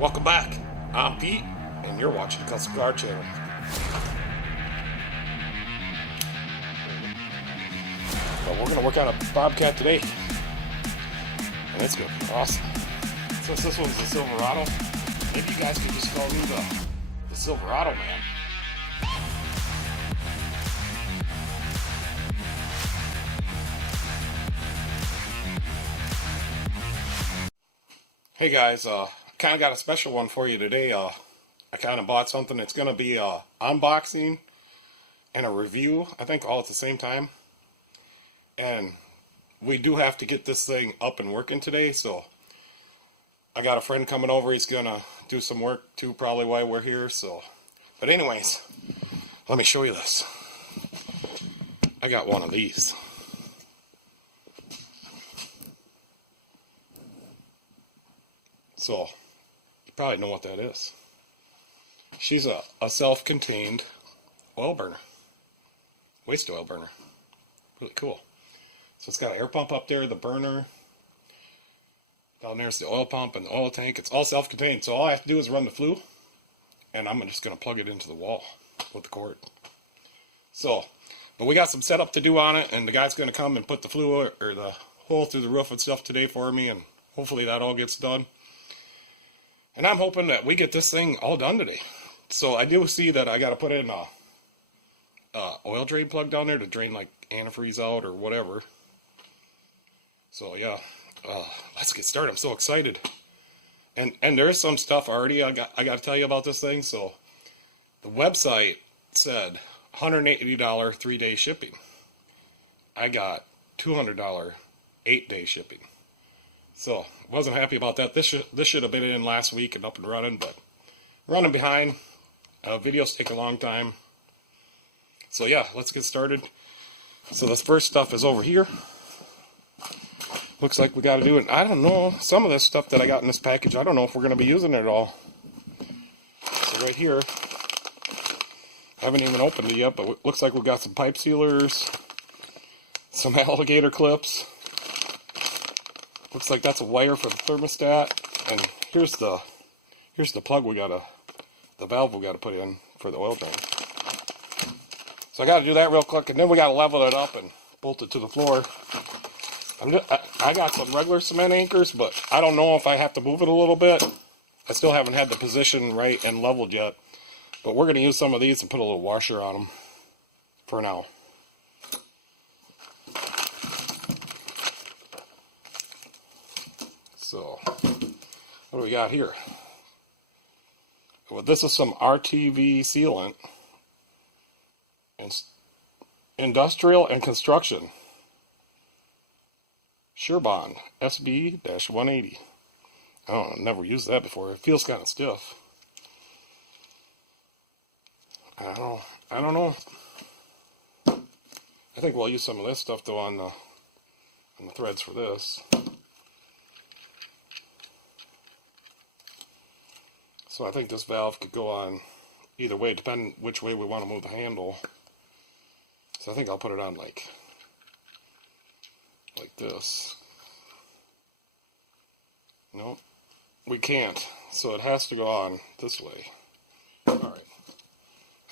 Welcome back. I'm Pete, and you're watching the Custom Car Channel. But we're going to work on a Bobcat today, and it's going to be awesome. Since this one's a Silverado, maybe you guys could just call me the Silverado man. Hey guys, kind of got a special one for you today. I kind of bought something. It's going to be a unboxing and a review, I think all at the same time. And we do have to get this thing up and working today, so I got a friend coming over. He's going to do some work too, probably while we're here. So, but anyways, let me show you this. I got one of these. So, you probably know what that is. She's a self-contained oil burner. Waste oil burner. Really cool. So it's got an air pump up there, the burner. Down there's the oil pump and the oil tank. It's all self-contained. So all I have to do is run the Flue. And I'm just going to plug it into the wall with the cord. So, but we got some setup to do on it. And the guy's going to come and put the Flue or the hole through the roof and stuff today for me. And hopefully that all gets done. And I'm hoping that we get this thing all done today. So I do see that I got to put in a oil drain plug down there to drain like antifreeze out or whatever. So yeah, let's get started. I'm so excited. And there is some stuff already I got to tell you about this thing. So the website said $180 3-day shipping. I got $200 8-day shipping. So, wasn't happy about that. This should have been in last week and up and running, but running behind. Videos take a long time. So yeah, let's get started. So this first stuff is over here. Looks like we got to do it. I don't know, some of this stuff that I got in this package, I don't know if we're going to be using it at all. So right here, I haven't even opened it yet, but it looks like we've got some pipe sealers, some alligator clips. Looks like that's a wire for the thermostat, and here's the plug the valve we gotta put in for the oil drain. So I gotta do that real quick, and then we gotta level it up and bolt it to the floor. I got some regular cement anchors, but I don't know if I have to move it a little bit. I still haven't had the position right and leveled yet, but we're gonna use some of these and put a little washer on them for now. So, what do we got here? Well, this is some RTV sealant. Industrial and construction. Surebond SB-180. I don't know, never used that before. It feels kind of stiff. I don't know. I think we'll use some of this stuff though on the threads for this. So I think this valve could go on either way, depending which way we want to move the handle. So I think I'll put it on like this. Nope, we can't. So it has to go on this way. Alright,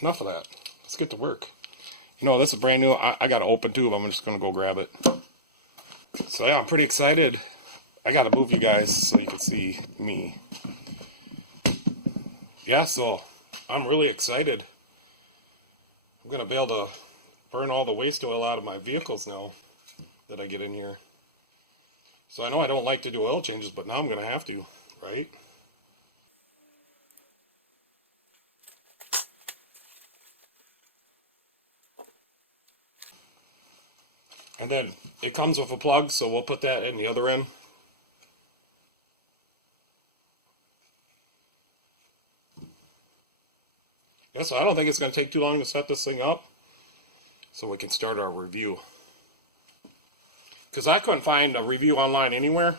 enough of that. Let's get to work. You know, this is brand new. I got an open tube. I'm just going to go grab it. So yeah, I'm pretty excited. I got to move you guys so you can see me. Yeah, so I'm really excited. I'm going to be able to burn all the waste oil out of my vehicles now that I get in here. So I know I don't like to do oil changes, but now I'm going to have to, right? And then it comes with a plug, so we'll put that in the other end. Yeah, so I don't think it's going to take too long to set this thing up, so we can start our review. Because I couldn't find a review online anywhere.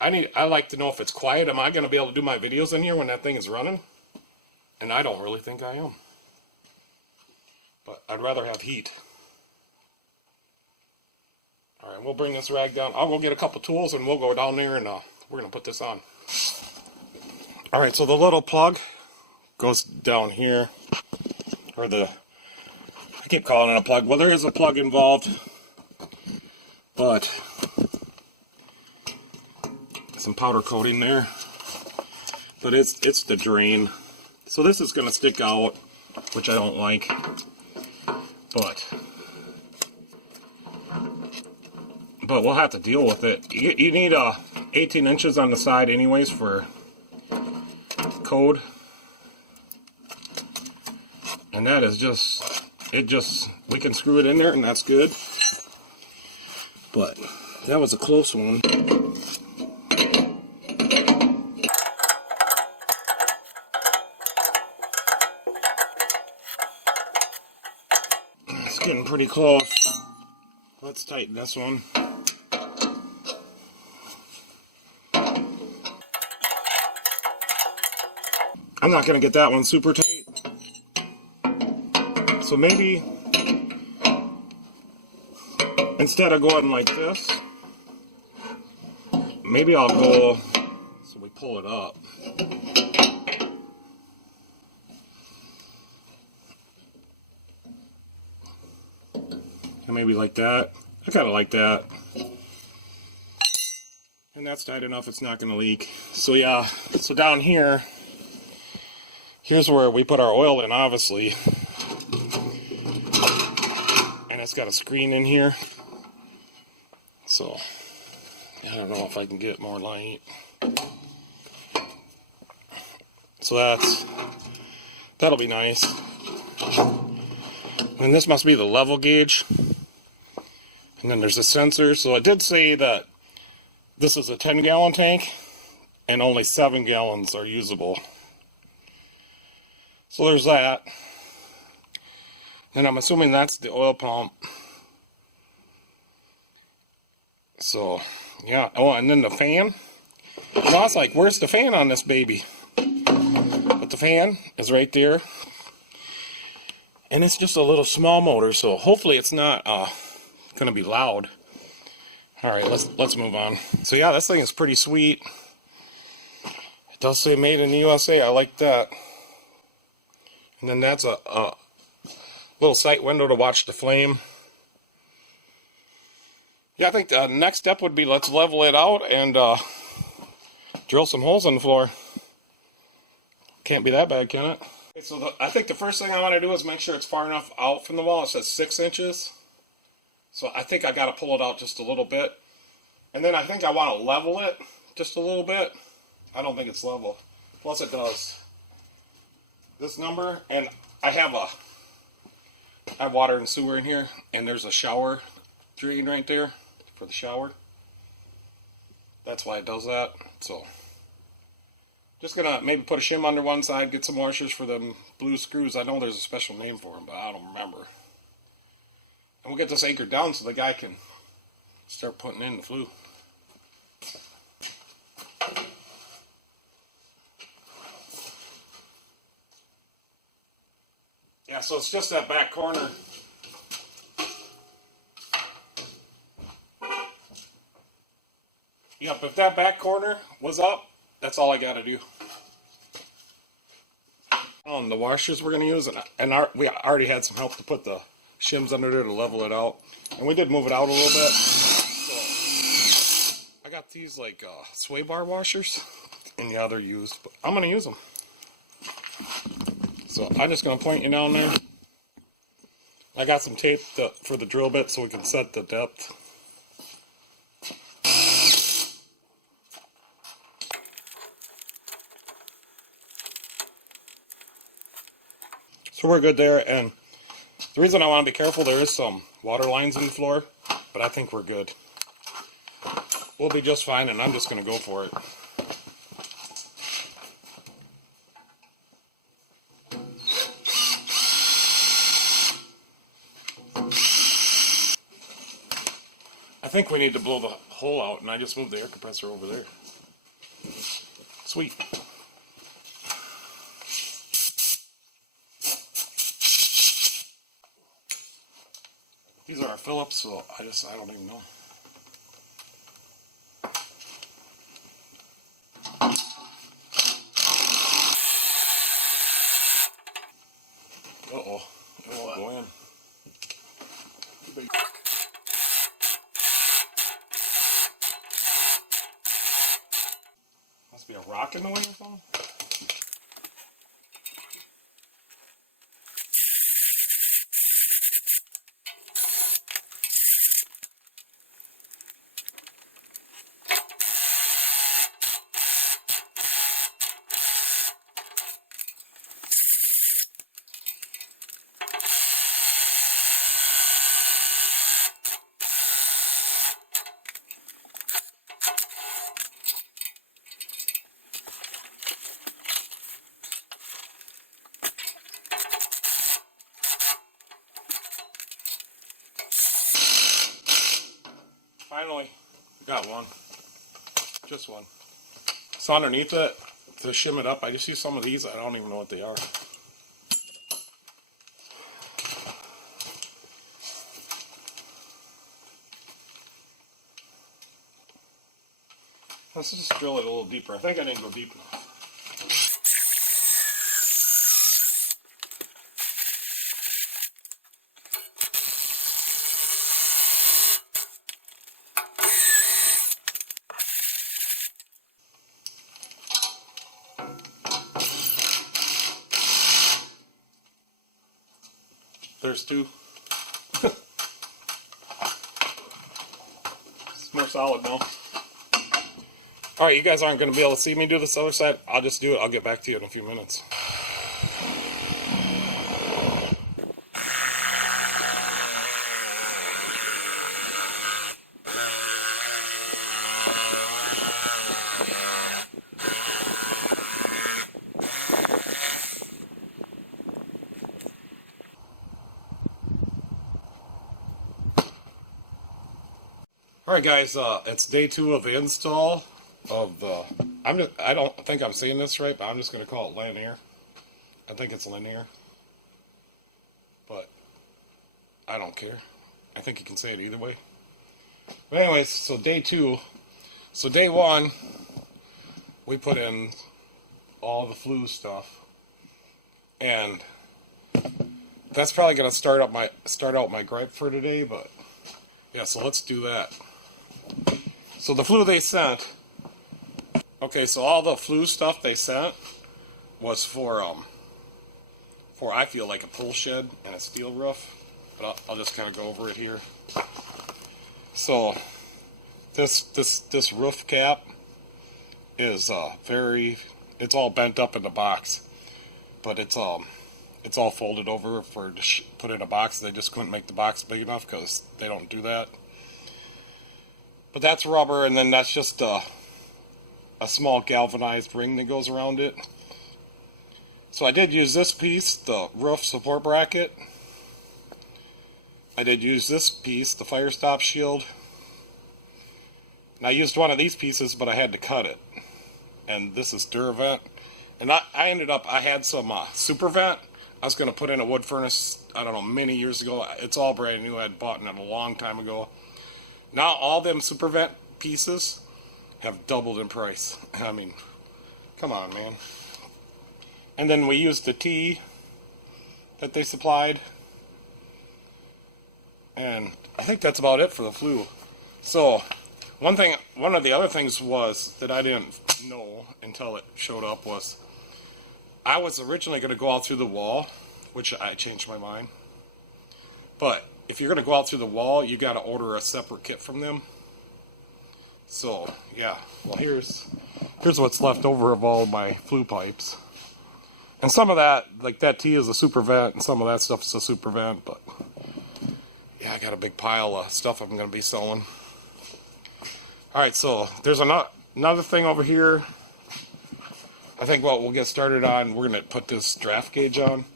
I like to know if it's quiet. Am I going to be able to do my videos in here when that thing is running? And I don't really think I am. But I'd rather have heat. Alright, we'll bring this rag down. I'll go get a couple tools and we'll go down there and we're going to put this on. Alright, so the little plug goes down here, or I keep calling it a plug. Well, there is a plug involved, but some powder coating there. But it's the drain. So this is going to stick out, which I don't like. But we'll have to deal with it. You need 18 inches on the side anyways for code. And that is we can screw it in there and that's good. But that was a close one. It's getting pretty close. Let's tighten this one. I'm not going to get that one super tight. So maybe instead of going like this, maybe I'll go so we pull it up. And maybe like that. I kind of like that. And that's tight enough, it's not going to leak. So yeah, so down here, here's where we put our oil in, obviously. And it's got a screen in here. So, I don't know if I can get more light. So that'll be nice. And this must be the level gauge. And then there's a sensor. So it did say that this is a 10-gallon tank and only 7 gallons are usable. So there's that. And I'm assuming that's the oil pump. So, yeah. Oh, and then the fan. You know, I was like, where's the fan on this baby? But the fan is right there. And it's just a little small motor, so hopefully it's not going to be loud. Alright, let's move on. So yeah, this thing is pretty sweet. It does say made in the USA. I like that. And then that's a little sight window to watch the flame. Yeah, I think the next step would be let's level it out and drill some holes in the floor. Can't be that bad, can it? Okay, so I think the first thing I want to do is make sure it's far enough out from the wall. It says 6 inches. So I think I got to pull it out just a little bit. And then I think I want to level it just a little bit. I don't think it's level. Plus it does. This number, and I have water and sewer in here, and there's a shower drain right there for the shower. That's why it does that. So just gonna maybe put a shim under one side, get some washers for them blue screws. I know there's a special name for them, but I don't remember. And we'll get this anchored down so the guy can start putting in the flue. Yeah, so it's just that back corner. Yep, if that back corner was up, that's all I got to do. The washers we're going to use, and we already had some help to put the shims under there to level it out. And we did move it out a little bit. So I got these like sway bar washers, and yeah, they're used, but I'm going to use them. So I'm just going to point you down there. I got some tape for the drill bit so we can set the depth. So we're good there, and the reason I want to be careful, there is some water lines in the floor, but I think we're good. We'll be just fine, and I'm just going to go for it. I think we need to blow the hole out, and I just moved the air compressor over there. Sweet. These are our Phillips, so I don't even know. Must be a rock in the way or something. Finally, got one. Just one. So underneath it, to shim it up, I just use some of these. I don't even know what they are. Let's just drill it a little deeper. I think I didn't go deep enough. There's two. It's more solid now. Alright, you guys aren't going to be able to see me do this other side. I'll just do it. I'll get back to you in a few minutes. Alright guys, it's day 2 of the install of the, I don't think I'm saying this right, but I'm just going to call it LANAIR. I think it's LANAIR, but I don't care. I think you can say it either way. But anyways, so day 2, so day 1, we put in all the Flue stuff, and that's probably going to start out my gripe for today, but yeah, so let's do that. So the Flue they sent, okay, so all the Flue stuff they sent was for I feel like a pull shed and a steel roof, but I'll just kind of go over it here. So this roof cap is it's all bent up in the box, but it's all folded over for to put in a box. They just couldn't make the box big enough because they don't do that. But that's rubber, and then that's just a small galvanized ring that goes around it. So I did use this piece, the roof support bracket. I did use this piece, the fire stop shield. And I used one of these pieces, but I had to cut it. And this is Duravent. And I had some super vent. I was going to put in a wood furnace, I don't know, many years ago. It's all brand new. I had bought it a long time ago. Now all them super vent pieces have doubled in price. I mean, come on, man. And then we used the T that they supplied. And I think that's about it for the Flue. So, one of the other things was that I didn't know until it showed up was I was originally going to go out through the wall, which I changed my mind. But if you're going to go out through the wall, you got to order a separate kit from them. So, yeah. Well, here's what's left over of all my Flue pipes. And some of that, like that T is a super vent, and some of that stuff is a super vent, but yeah, I got a big pile of stuff I'm going to be selling. Alright, so there's another thing over here. I think what we'll get started on, we're going to put this draft gauge on.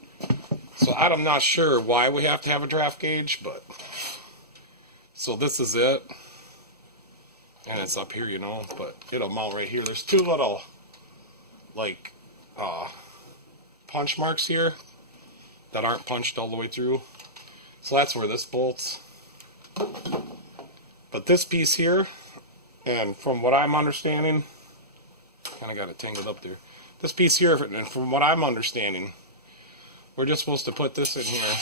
So I'm not sure why we have to have a draft gauge, but so this is it. And it's up here, you know, but it'll mount right here. There's two little, like, punch marks here that aren't punched all the way through. So that's where this bolts. But this piece here, and from what I'm understanding, kind of got it tangled up there. This piece here, and from what I'm understanding, we're just supposed to put this in here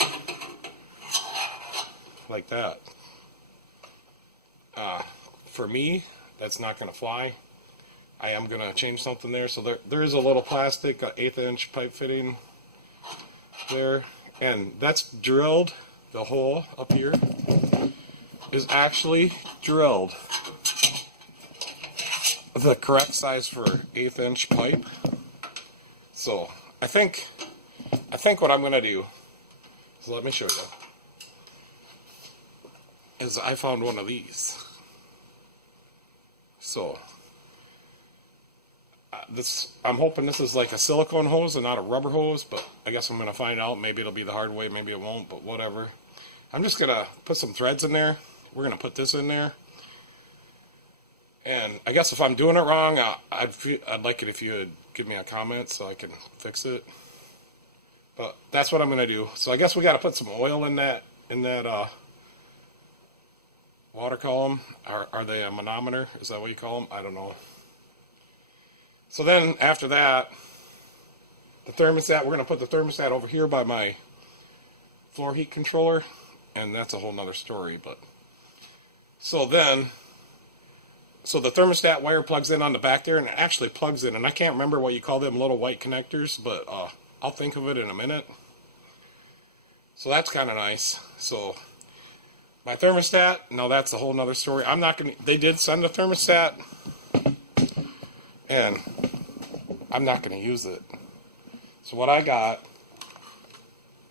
like that. For me, that's not going to fly. I am going to change something there. So there is a little plastic 1/8 inch pipe fitting there, and that's drilled. The hole up here is actually drilled the correct size for 1/8 inch pipe. So I think what I'm going to do is, let me show you, is I found one of these. So I'm hoping this is like a silicone hose and not a rubber hose, but I guess I'm going to find out. Maybe it'll be the hard way, maybe it won't, but whatever. I'm just going to put some threads in there. We're going to put this in there. And I guess if I'm doing it wrong, I'd like it if you would give me a comment so I can fix it. But that's what I'm going to do. So I guess we got to put some oil in that water column. Are they a manometer? Is that what you call them? I don't know. So then after that, the thermostat, we're going to put the thermostat over here by my floor heat controller, and that's a whole nother story. But so the thermostat wire plugs in on the back there, and it actually plugs in, and I can't remember what you call them little white connectors, but I'll think of it in a minute. So that's kind of nice. So my thermostat, no, that's a whole nother story. I'm not going to, they did send a thermostat, and I'm not going to use it. So what I got,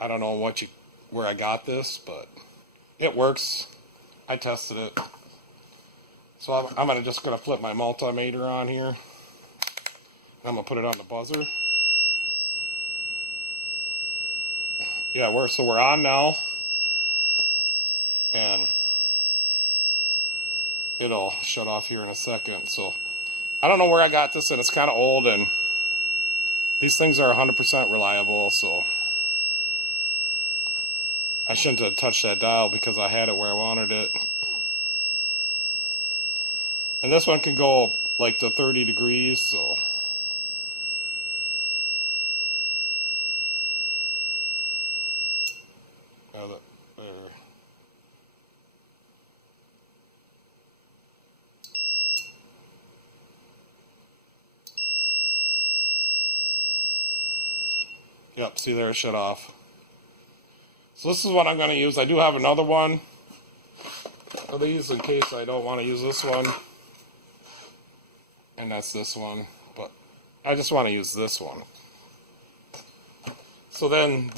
I don't know where I got this, but it works. I tested it. So I'm just going to flip my multimeter on here. And I'm going to put it on the buzzer. Yeah, we're on now. And it'll shut off here in a second. So I don't know where I got this, and it's kind of old, and these things are 100% reliable, so I shouldn't have touched that dial because I had it where I wanted it. And this one can go like to 30 degrees, so now there. Yep, see there, it shut off. So this is what I'm going to use. I do have another one of these in case I don't want to use this one. And that's this one. But I just want to use this one. So then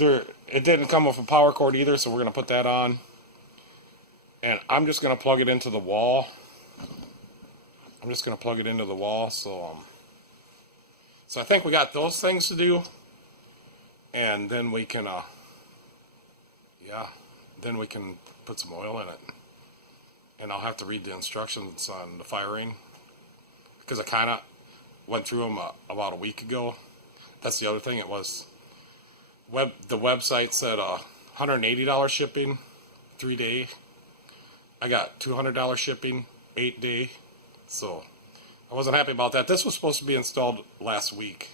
it didn't come with a power cord either, so we're going to put that on. And I'm just going to plug it into the wall. So I think we got those things to do. And then we can, then we can put some oil in it. And I'll have to read the instructions on the firing, because I kind of went through them about a week ago. That's the other thing. It was the website said $180 shipping, 3-day. I got $200 shipping, 8-day. So I wasn't happy about that. This was supposed to be installed last week.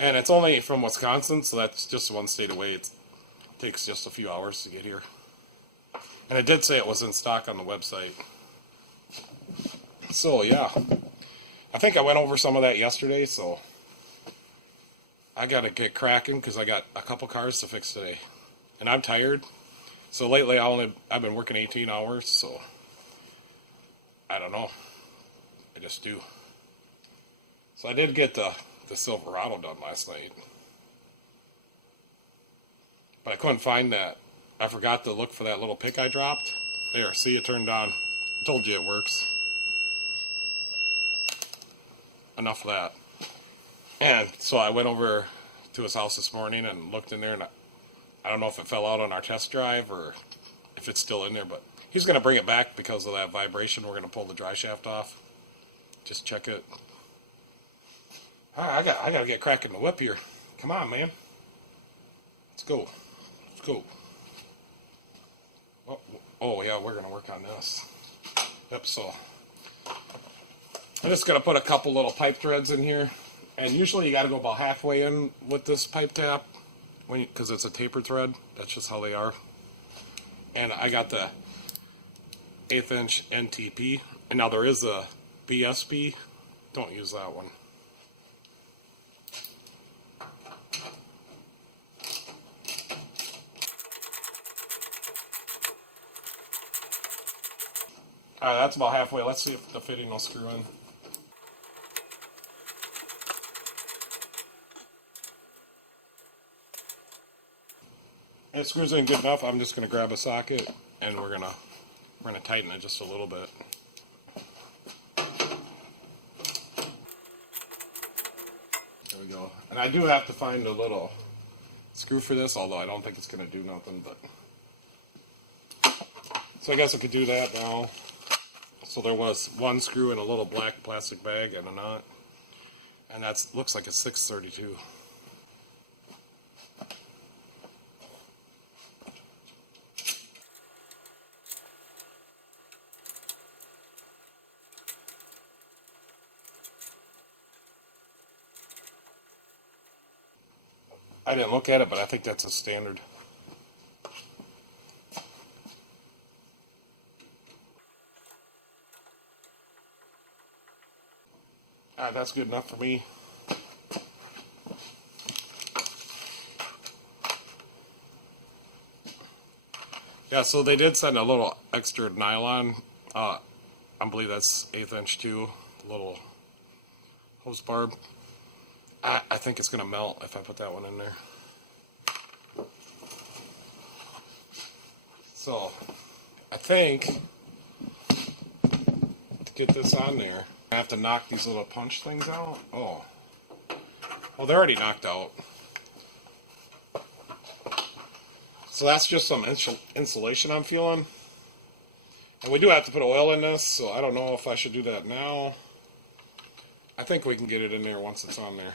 And it's only from Wisconsin, so that's just one state away. It takes just a few hours to get here. And it did say it was in stock on the website. So, yeah. I think I went over some of that yesterday, so I got to get cracking because I got a couple cars to fix today. And I'm tired. So lately I've been working 18 hours, so I don't know. I just do. So I did get the Silverado done last night, but I couldn't find that. I forgot to look for that little pick I dropped. There, see, it turned on. I told you it works. Enough of that. And so I went over to his house this morning and looked in there, and I don't know if it fell out on our test drive or if it's still in there, but he's going to bring it back because of that vibration. We're going to pull the dry shaft off. Just check it. Alright, I gotta get cracking the whip here. Come on, man. Let's go. Let's go. Oh yeah, we're gonna work on this. Yep, so I'm just gonna put a couple little pipe threads in here. And usually you gotta go about halfway in with this pipe tap because it's a taper thread. That's just how they are. And I got the 1/8 inch NTP. And now there is a BSB don't use that one. Alright, that's about halfway. Let's see if the fitting will screw in. It screws in good enough. I'm just going to grab a socket and we're gonna tighten it just a little bit. There we go. And I do have to find a little screw for this, although I don't think it's going to do nothing. But so I guess I could do that now. So there was one screw in a little black plastic bag and a knot, and that looks like a 632. I didn't look at it, but I think that's a standard. Alright, that's good enough for me. Yeah, so they did send a little extra nylon. I believe that's 1/8 inch too. A little hose barb. I think it's going to melt if I put that one in there. So, I think to get this on there, I have to knock these little punch things out. Oh, well, they're already knocked out. So that's just some insulation I'm feeling. And we do have to put oil in this, so I don't know if I should do that now. I think we can get it in there once it's on there.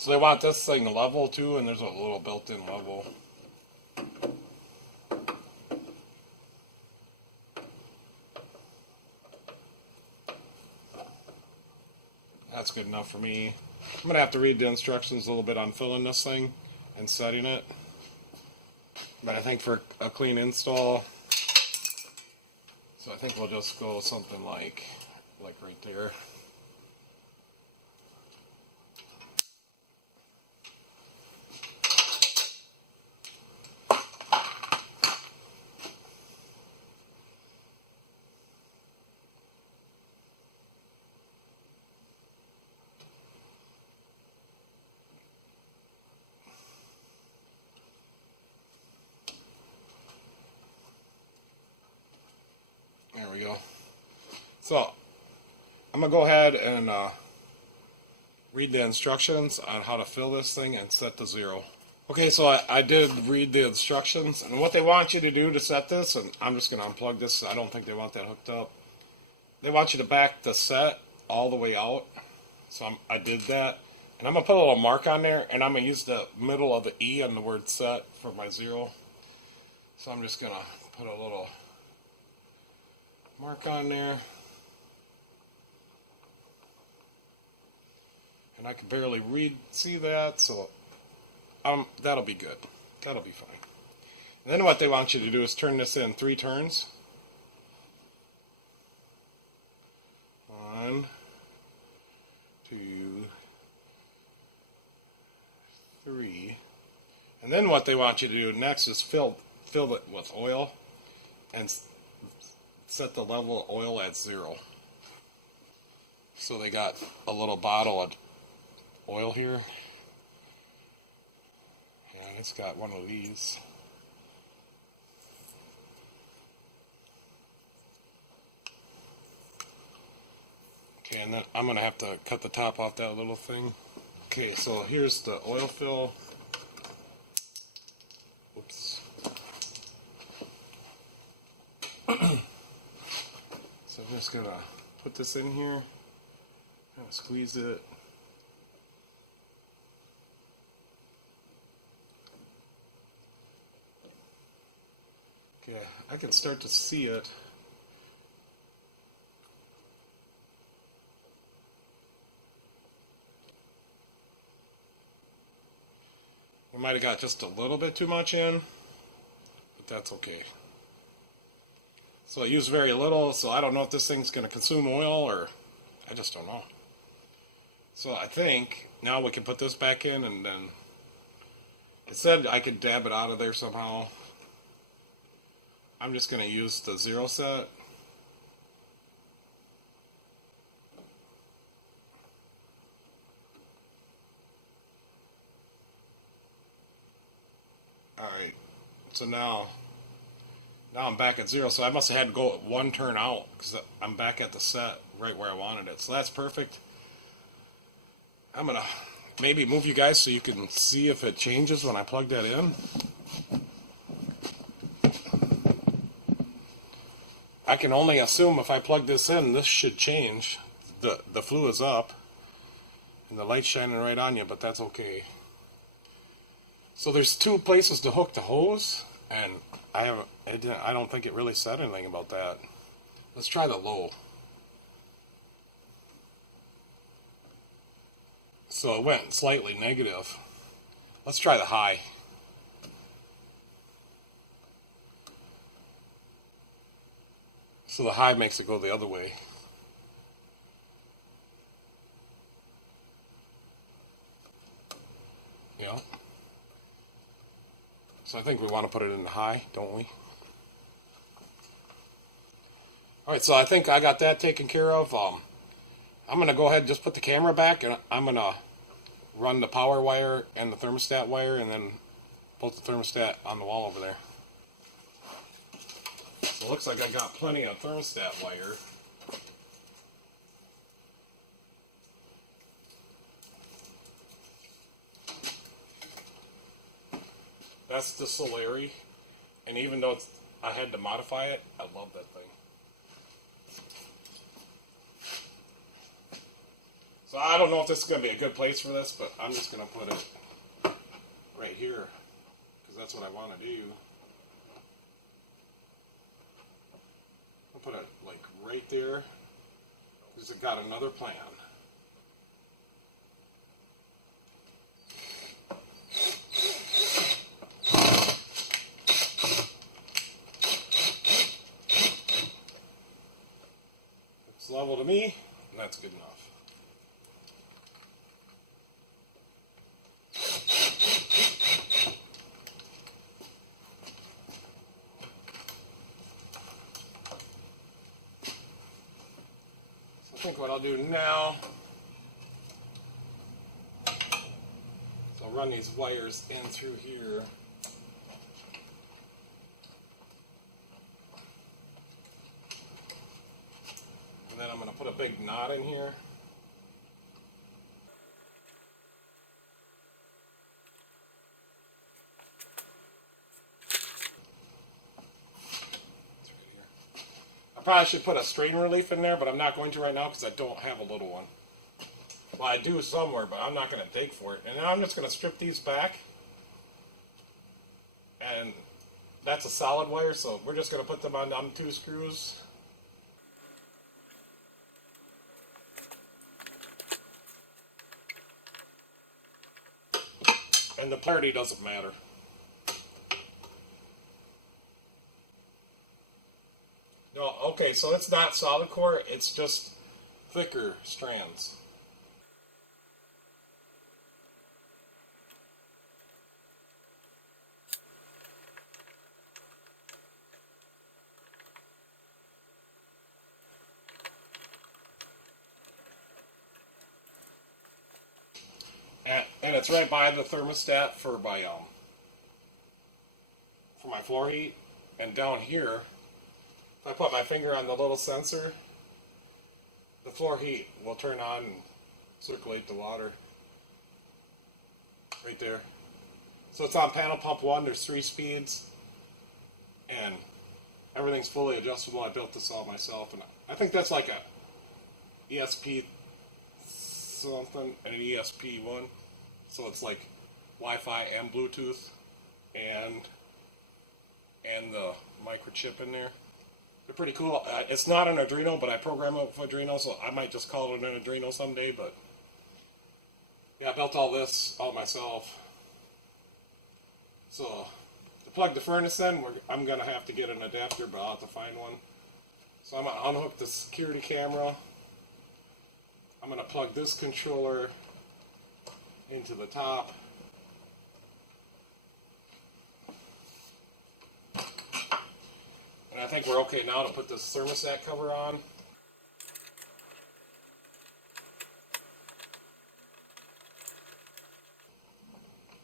So they want this thing level too, and there's a little built-in level. That's good enough for me. I'm going to have to read the instructions a little bit on filling this thing and setting it. But I think for a clean install, so I think we'll just go something like right there. There we go. So I'm going to go ahead and read the instructions on how to fill this thing and set to 0. Okay, so I did read the instructions, and what they want you to do to set this, and I'm just going to unplug this, I don't think they want that hooked up. They want you to back the set all the way out, so I did that. And I'm going to put a little mark on there, and I'm going to use the middle of the E on the word set for my 0. So I'm just going to put a little mark on there. And I can barely see that, so that'll be good. That'll be fine. And then what they want you to do is turn this in 3 turns. 1, 2, 3. And then what they want you to do next is fill it with oil and set the level of oil at 0. So they got a little bottle of oil here. And it's got one of these. Okay, and then I'm going to have to cut the top off that little thing. Okay, so here's the oil fill. Oops. So I'm just going to put this in here, kind of squeeze it. Yeah, I can start to see it. We might have got just a little bit too much in, but that's okay. So I use very little, so I don't know if this thing's going to consume oil or I just don't know. So I think now we can put this back in, and then it said I could dab it out of there somehow. I'm just going to use the 0 set. Alright, so now I'm back at 0, so I must have had to go 1 turn out, because I'm back at the set right where I wanted it. So that's perfect. I'm going to maybe move you guys so you can see if it changes when I plug that in. I can only assume if I plug this in, this should change. The flue is up, and the light's shining right on you, but that's okay. So there's 2 places to hook the hose, and I don't think it really said anything about that. Let's try the low. So it went slightly negative. Let's try the high. So the high makes it go the other way. Yeah. So I think we want to put it in the high, don't we? Alright, so I think I got that taken care of. I'm going to go ahead and just put the camera back, and I'm going to run the power wire and the thermostat wire, and then bolt the thermostat on the wall over there. So it looks like I got plenty of thermostat wire. That's the Solari, and even though I had to modify it, I love that thing. So I don't know if this is going to be a good place for this, but I'm just going to put it right here, because that's what I want to do. I'll put it like right there, because it got another plan. It's level to me, and that's good enough. I think what I'll do now is I'll run these wires in through here. And then I'm going to put a big knot in here. I probably should put a strain relief in there, but I'm not going to right now because I don't have a little one. Well, I do somewhere, but I'm not going to dig for it. And then I'm just going to strip these back. And that's a solid wire, so we're just going to put them on 2 screws. And the polarity doesn't matter. No, okay, so it's not solid core, it's just thicker strands. And it's right by the thermostat for my floor heat. And down here, if I put my finger on the little sensor, the floor heat will turn on and circulate the water right there. So it's on panel pump 1, there's 3 speeds, and everything's fully adjustable. I built this all myself, and I think that's like a ESP something and an ESP1. So it's like Wi-Fi and Bluetooth and and the microchip in there. They're pretty cool. It's not an Arduino, but I program it with Arduino, so I might just call it an Arduino someday. But yeah, I built all this all myself. So to plug the furnace in, I'm going to have to get an adapter, but I'll have to find one. So I'm going to unhook the security camera. I'm going to plug this controller into the top. And I think we're okay now to put this thermostat cover on.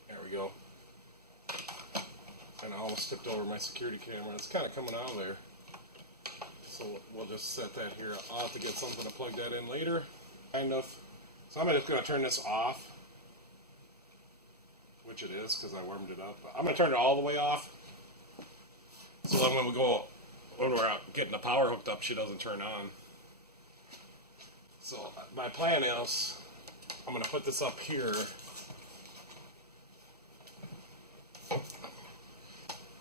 There we go. And I almost tipped over my security camera. It's kind of coming out of there. So we'll just set that here. I'll have to get something to plug that in later. Kind of. So I'm just going to turn this off, which it is because I warmed it up. But I'm going to turn it all the way off. So then when we're out getting the power hooked up, she doesn't turn on. So my plan is I'm going to put this up here.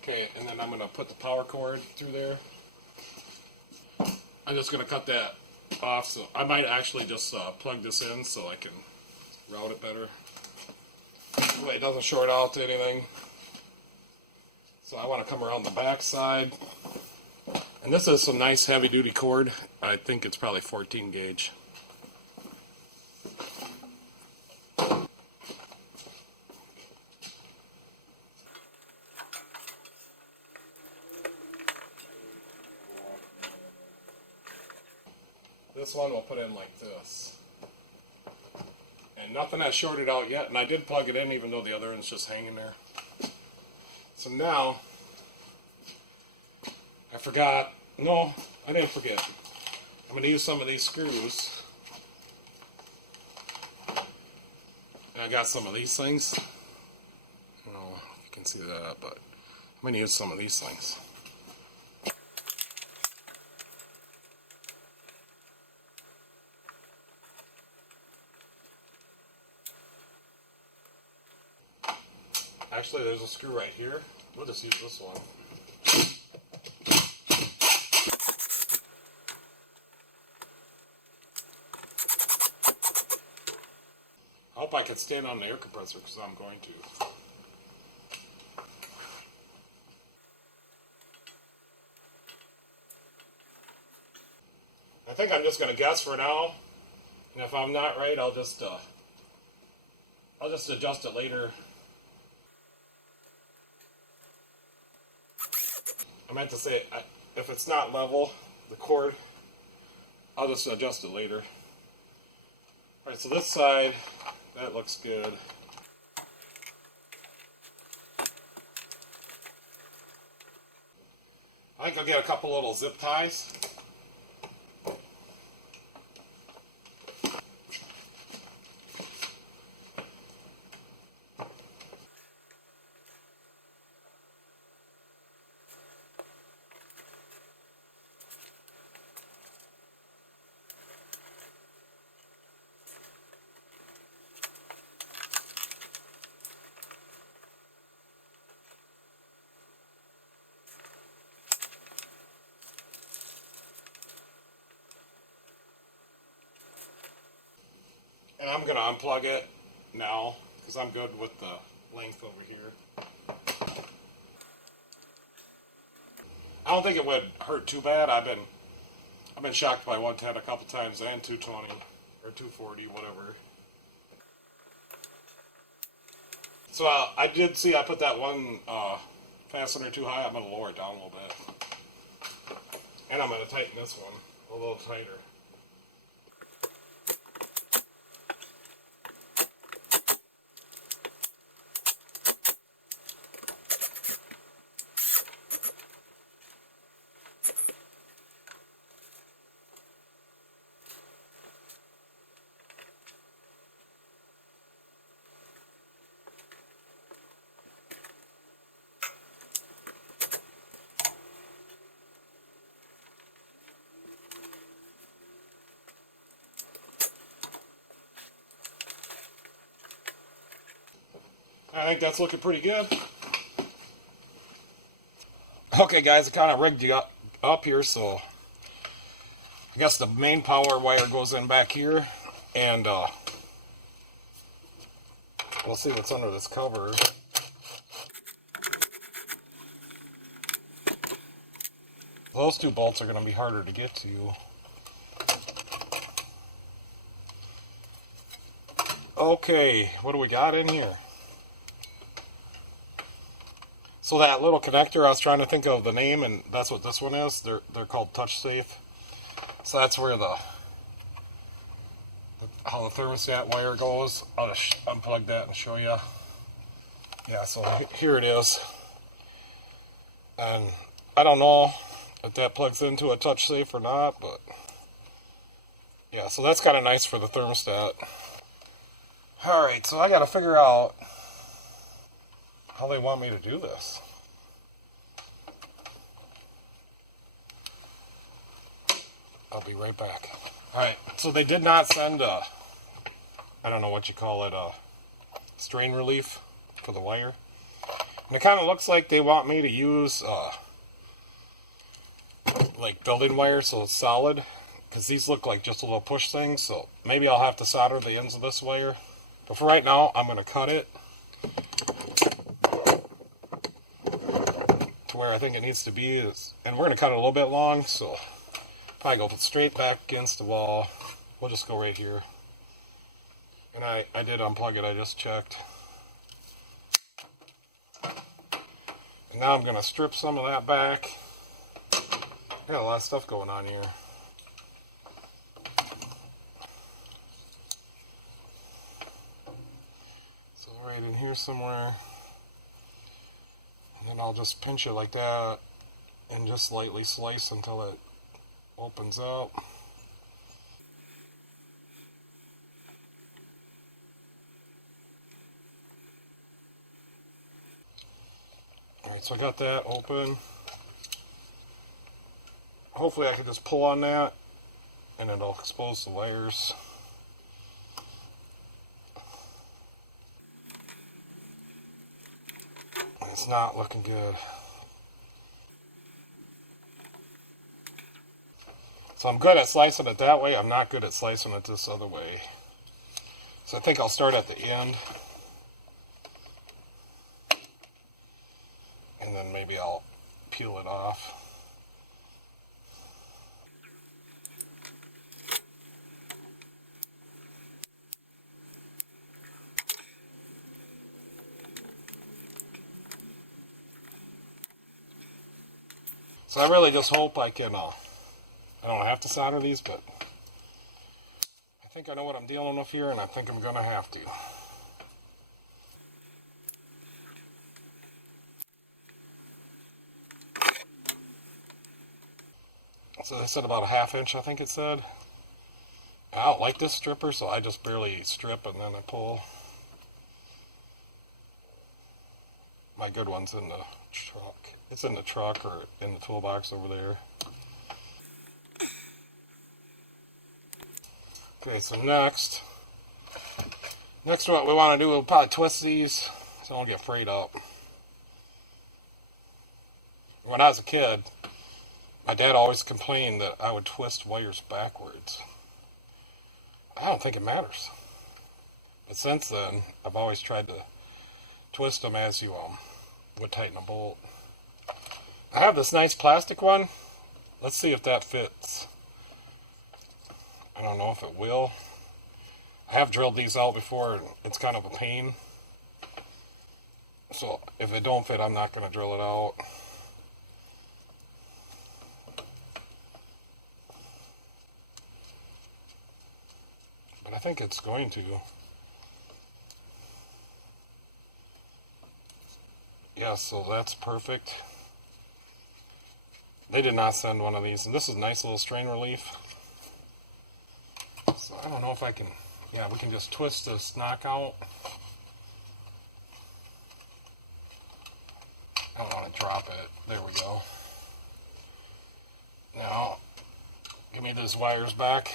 Okay, and then I'm going to put the power cord through there. I'm just going to cut that off, so I might actually just plug this in so I can route it better. That way it doesn't short out to anything. So I want to come around the back side. And this is some nice heavy duty cord. I think it's probably 14 gauge. This one we'll put in like this. And nothing has shorted out yet, and I did plug it in even though the other one's just hanging there. So now, I forgot, no, I didn't forget. I'm going to use some of these screws. And I got some of these things. I don't know if you can see that, but I'm going to use some of these things. Actually, there's a screw right here. We'll just use this one. I hope I can stand on the air compressor because I'm going to. I think I'm just going to guess for now. And if I'm not right, I'll just adjust it later. I meant to say, if it's not level, the cord, I'll just adjust it later. Alright, so this side, that looks good. I think I'll get a couple little zip ties. And I'm going to unplug it now because I'm good with the length over here. I don't think it would hurt too bad. I've been shocked by 110 a couple times and 220 or 240, whatever. So I did see I put that one fastener too high. I'm going to lower it down a little bit. And I'm going to tighten this one a little tighter. I think that's looking pretty good. Okay guys, I kind of rigged you up here, so I guess the main power wire goes in back here, and we'll see what's under this cover. Those two bolts are going to be harder to get to. Okay, what do we got in here? So that little connector, I was trying to think of the name, and that's what this one is. They're called touch safe. So that's where how the thermostat wire goes. I'll just unplug that and show you. Yeah, so here it is. And I don't know if that plugs into a touch safe or not, but yeah, so that's kind of nice for the thermostat. Alright, so I got to figure out how they want me to do this. I'll be right back. Alright, so they did not send a, I don't know what you call it, a strain relief for the wire. And it kind of looks like they want me to use like building wire, so it's solid, because these look like just a little push thing, so maybe I'll have to solder the ends of this wire. But for right now, I'm going to cut it to where I think it needs to be, and we're going to cut it a little bit long, so probably go straight back against the wall. We'll just go right here. And I did unplug it, I just checked. And now I'm going to strip some of that back. I got a lot of stuff going on here. So right in here somewhere. And then I'll just pinch it like that and just lightly slice until it opens up. Alright, so I got that open. Hopefully I can just pull on that and it'll expose the wires. It's not looking good. So I'm good at slicing it that way. I'm not good at slicing it this other way. So I think I'll start at the end. And then maybe I'll peel it off. So I really just hope I can, I don't have to solder these, but I think I know what I'm dealing with here, and I think I'm going to have to. So they said about a ½ inch, I think it said. I don't like this stripper, so I just barely strip and then I pull. My good one's in the truck. It's in the truck or in the toolbox over there. Okay, so next what we want to do, we'll probably twist these so they don't get frayed up. When I was a kid, my dad always complained that I would twist wires backwards. I don't think it matters. But since then, I've always tried to twist them as you would tighten a bolt. I have this nice plastic one. Let's see if that fits. I don't know if it will. I have drilled these out before, and it's kind of a pain. So if it don't fit, I'm not going to drill it out. But I think it's going to. Yeah, so that's perfect. They did not send one of these, and this is a nice little strain relief. So I don't know if I can, yeah, we can just twist this knockout. I don't want to drop it. There we go. Now, give me those wires back.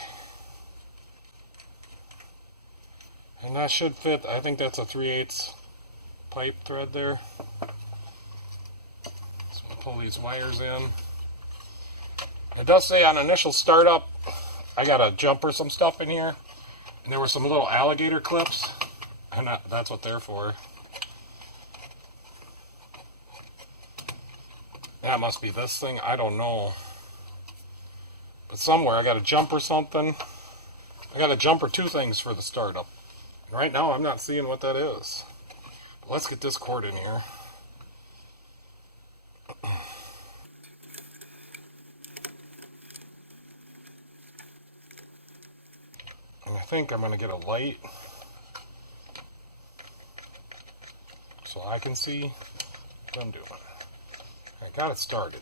And that should fit. I think that's a 3/8 pipe thread there. So I'm going to pull these wires in. It does say on initial startup, I got to jumper some stuff in here. And there were some little alligator clips. And that's what they're for. That must be this thing. I don't know. But somewhere I got to jumper something. I got to jumper two things for the startup. And right now I'm not seeing what that is. But let's get this cord in here. And I think I'm going to get a light so I can see what I'm doing. I got it started.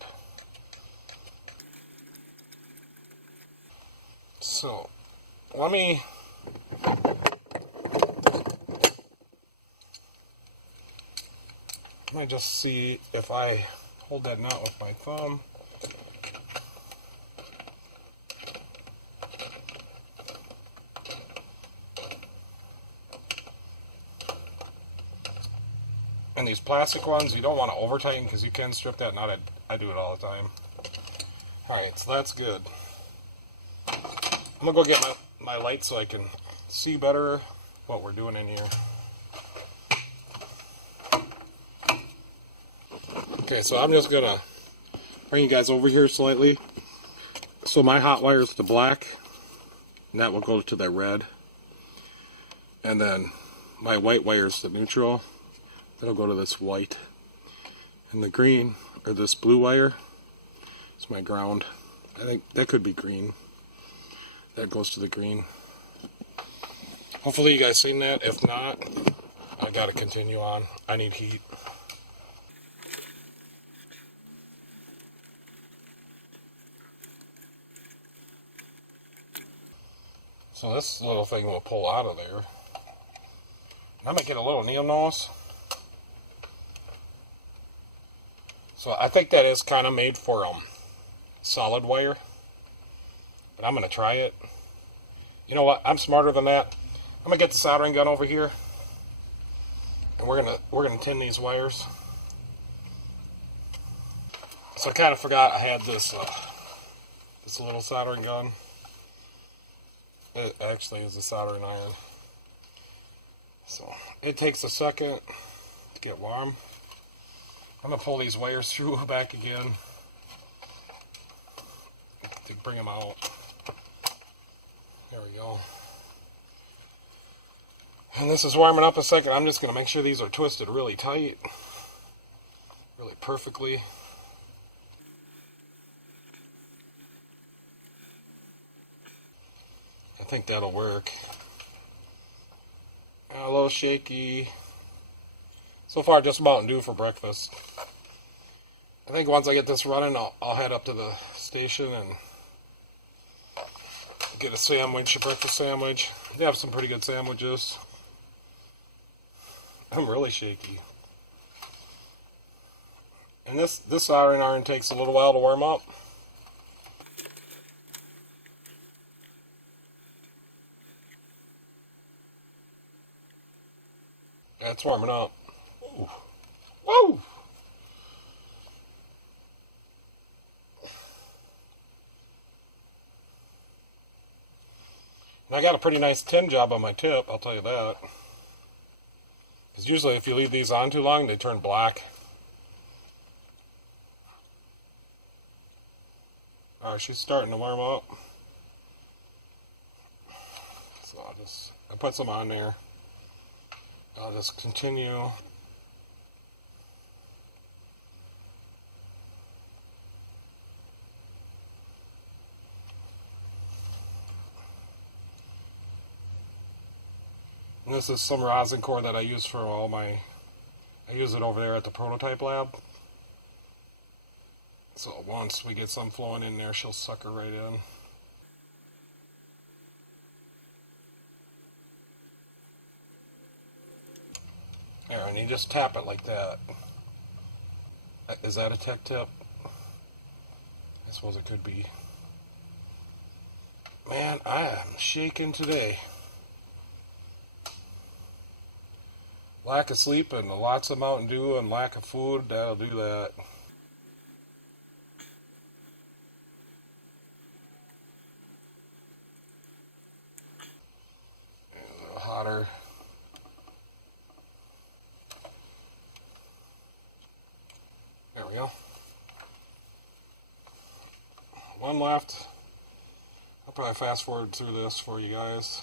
So, let me just see if I hold that nut with my thumb. And these plastic ones, you don't want to over tighten because you can strip that nut. I do it all the time. Alright, so that's good. I'm going to go get my light so I can see better what we're doing in here. Okay, so I'm just going to bring you guys over here slightly. So my hot wire is the black, and that will go to the red. And then my white wire is the neutral. That'll go to this white. And the green, or this blue wire, is my ground. I think that could be green. That goes to the green. Hopefully you guys seen that. If not, I gotta continue on. I need heat. So this little thing will pull out of there. I might get a little needle nose. So I think that is kind of made for solid wire, but I'm gonna try it. You know what? I'm smarter than that. I'm gonna get the soldering gun over here, and we're gonna tin these wires. So I kind of forgot I had this this little soldering gun. It actually is a soldering iron. So it takes a second to get warm. I'm going to pull these wires through back again to bring them out. There we go. And this is warming up a second. I'm just going to make sure these are twisted really tight, really perfectly. I think that'll work. A little shaky. So far, just Mountain Dew for breakfast. I think once I get this running, I'll head up to the station and get a sandwich, a breakfast sandwich. They have some pretty good sandwiches. I'm really shaky. And this soldering iron takes a little while to warm up. Yeah, it's warming up. Ooh. Woo! And I got a pretty nice tin job on my tip, I'll tell you that. Because usually if you leave these on too long, they turn black. Alright, she's starting to warm up. So I put some on there. I'll just continue. And this is some rosin core that I use for all my, I use it over there at the prototype lab. So once we get some flowing in there, she'll suck her right in. There, and you just tap it like that. Is that a tech tip? I suppose it could be. Man, I am shaking today. Lack of sleep and lots of Mountain Dew and lack of food, that'll do that. go. One left. I'll probably fast forward through this for you guys.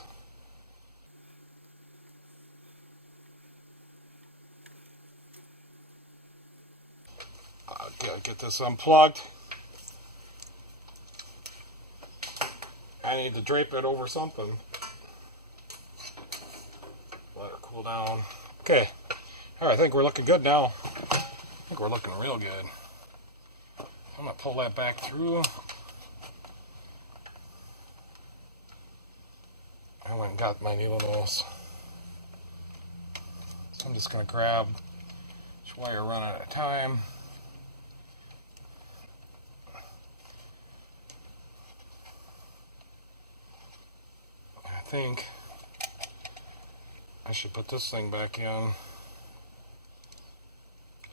Gotta get this unplugged. I need to drape it over something. Let it cool down. Okay. Alright, I think we're looking good now. I think we're looking real good. I'm going to pull that back through. I went and got my needle nose. So I'm just going to grab each wire run at a time. I think I should put this thing back in.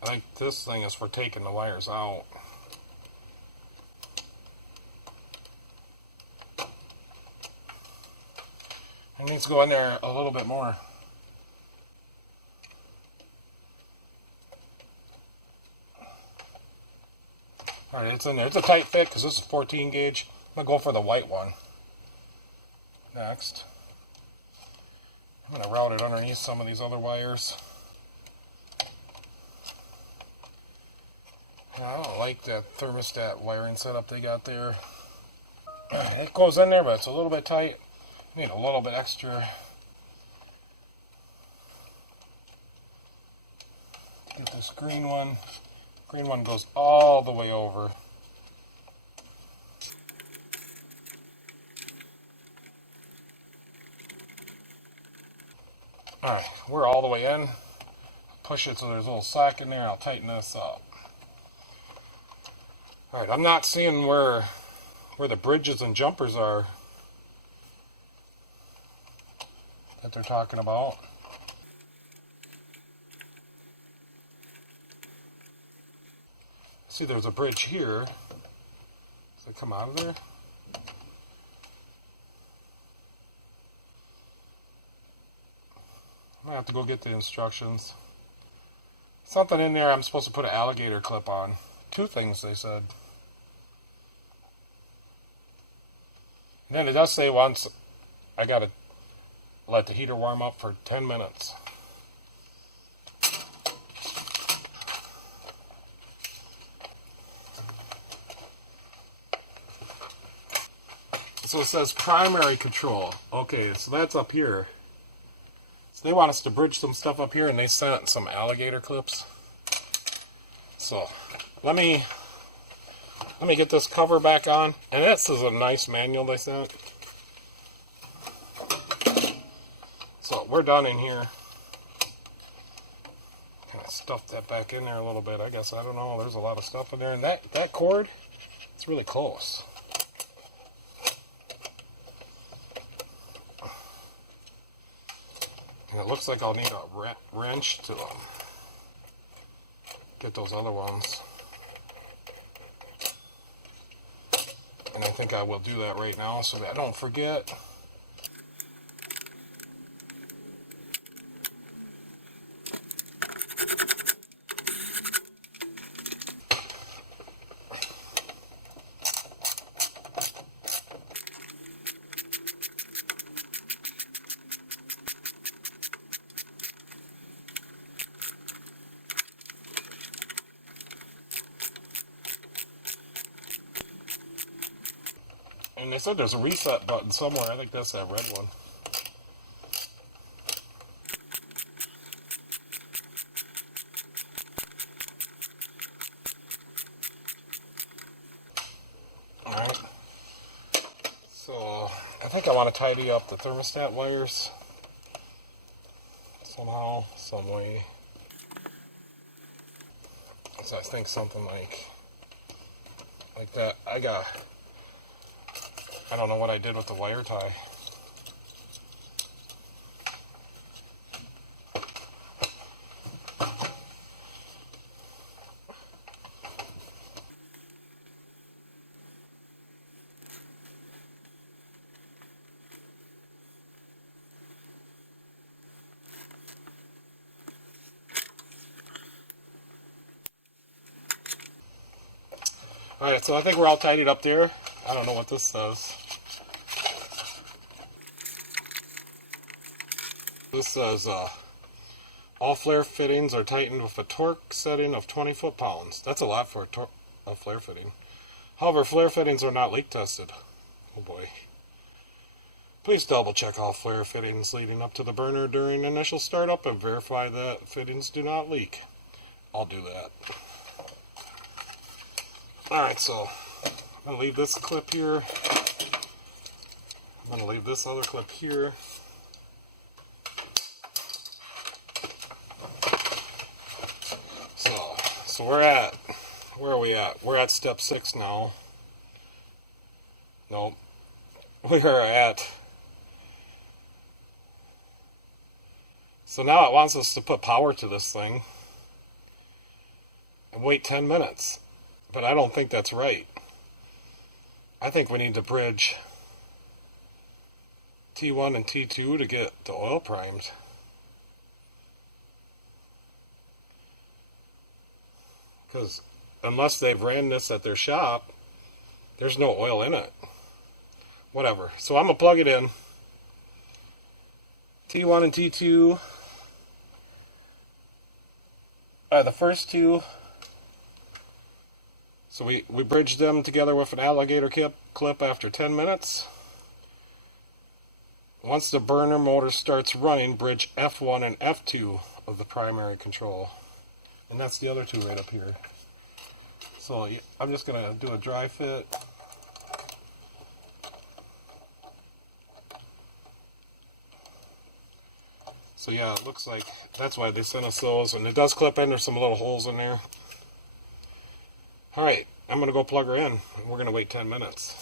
I think this thing is for taking the wires out. It needs to go in there a little bit more. Alright, it's in there. It's a tight fit because this is 14 gauge. I'm going to go for the white one next. I'm going to route it underneath some of these other wires. I don't like that thermostat wiring setup they got there. It goes in there, but it's a little bit tight. You need a little bit extra. Get this green one. Green one goes all the way over. Alright, we're all the way in. Push it so there's a little slack in there. I'll tighten this up. Alright, I'm not seeing where the bridges and jumpers are that they're talking about. See, there's a bridge here. Does it come out of there? I'm gonna have to go get the instructions. Something in there I'm supposed to put an alligator clip on. 2 things they said. And then it does say once I gotta let the heater warm up for 10 minutes. So it says primary control. Okay, so that's up here. So they want us to bridge some stuff up here, and they sent some alligator clips. So let me get this cover back on. And this is a nice manual they sent. So we're done in here. Kind of stuffed that back in there a little bit. I guess, I don't know, there's a lot of stuff in there. And that cord, it's really close. And it looks like I'll need a wrench to get those other ones. And I think I will do that right now so that I don't forget. And they said there's a reset button somewhere. I think that's that red one. Alright. So, I think I want to tidy up the thermostat wires. Somehow, some way. So I think something like that. I don't know what I did with the wire tie. Alright, so I think we're all tidied up there. I don't know what this says. This says, all flare fittings are tightened with a torque setting of 20 foot-pounds. That's a lot for a flare fitting. However, flare fittings are not leak tested. Oh boy. Please double check all flare fittings leading up to the burner during initial startup and verify that fittings do not leak. I'll do that. Alright, so I'm going to leave this clip here. I'm going to leave this other clip here. So where are we at? We're at step 6 now. Nope. We are at... So now it wants us to put power to this thing and wait 10 minutes. But I don't think that's right. I think we need to bridge T1 and T2 to get the oil primed. Because unless they've ran this at their shop, there's no oil in it. Whatever. So I'm going to plug it in. T1 and T2 are the first two. So we bridged them together with an alligator clip after 10 minutes. Once the burner motor starts running, bridge F1 and F2 of the primary control. And that's the other two right up here. So I'm just going to do a dry fit. So yeah, it looks like that's why they sent us those. And it does clip in. There's some little holes in there. Alright, I'm going to go plug her in. We're going to wait 10 minutes.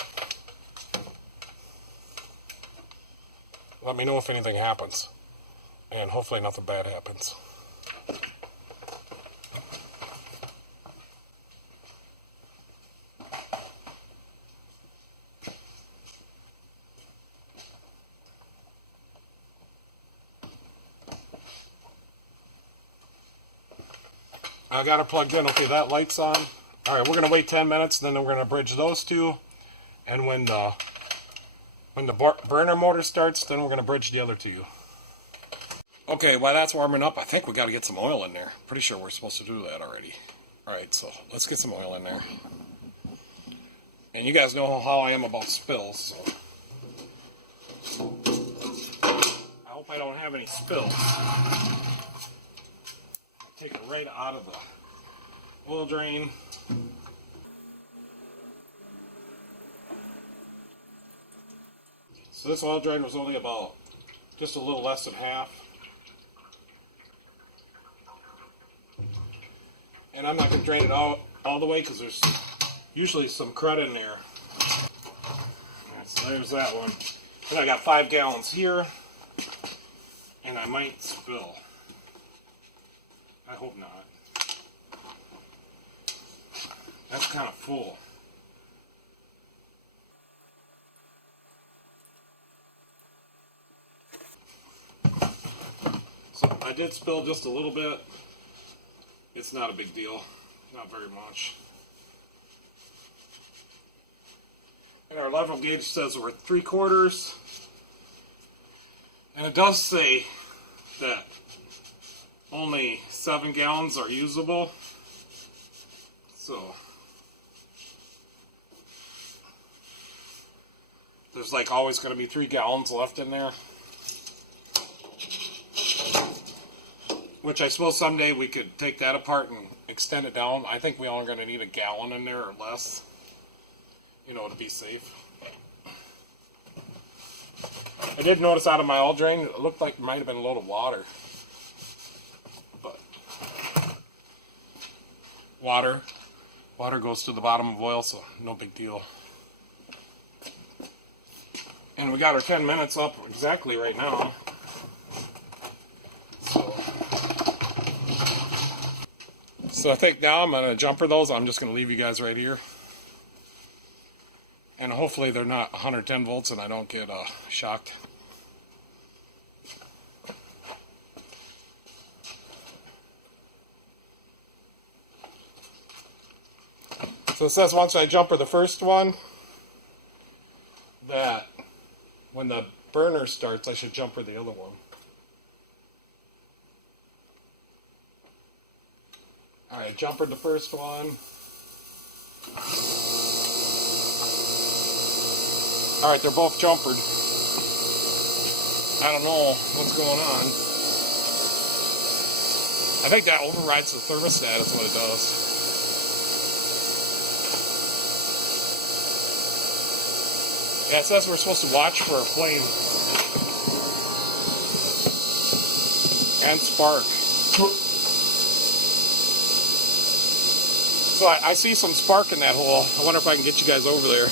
Let me know if anything happens. And hopefully nothing bad happens. I got her plugged in. Okay, that light's on. Alright, we're going to wait 10 minutes, then we're going to bridge those two. And when the burner motor starts, then we're going to bridge the other two. Okay, while that's warming up, I think we got to get some oil in there. Pretty sure we're supposed to do that already. Alright, so let's get some oil in there. And you guys know how I am about spills, so I hope I don't have any spills. Take it right out of the oil drain. So this oil drain was only about just a little less than half. And I'm not going to drain it all the way because there's usually some crud in there. Right, so there's that one. And I got 5 gallons here. And I might spill. I hope not. That's kind of full. So I did spill just a little bit. It's not a big deal. Not very much. And our level gauge says we're 3/4. And it does say that only 7 gallons are usable. So there's like always going to be 3 gallons left in there. Which I suppose someday we could take that apart and extend it down. I think we only going to need 1 gallon in there or less, you know, to be safe. I did notice out of my oil drain, it looked like it might have been a load of water. But water goes to the bottom of oil, so no big deal. And we got our 10 minutes up exactly right now. So I think now I'm going to jumper those. I'm just going to leave you guys right here. And hopefully they're not 110 volts and I don't get shocked. So it says once I jumper the first one, that when the burner starts, I should jumper the other one. Alright, jumpered the first one. Alright, they're both jumpered. I don't know what's going on. I think that overrides the thermostat is what it does. Yeah, it says we're supposed to watch for a flame. And spark. So I see some spark in that hole. I wonder if I can get you guys over there.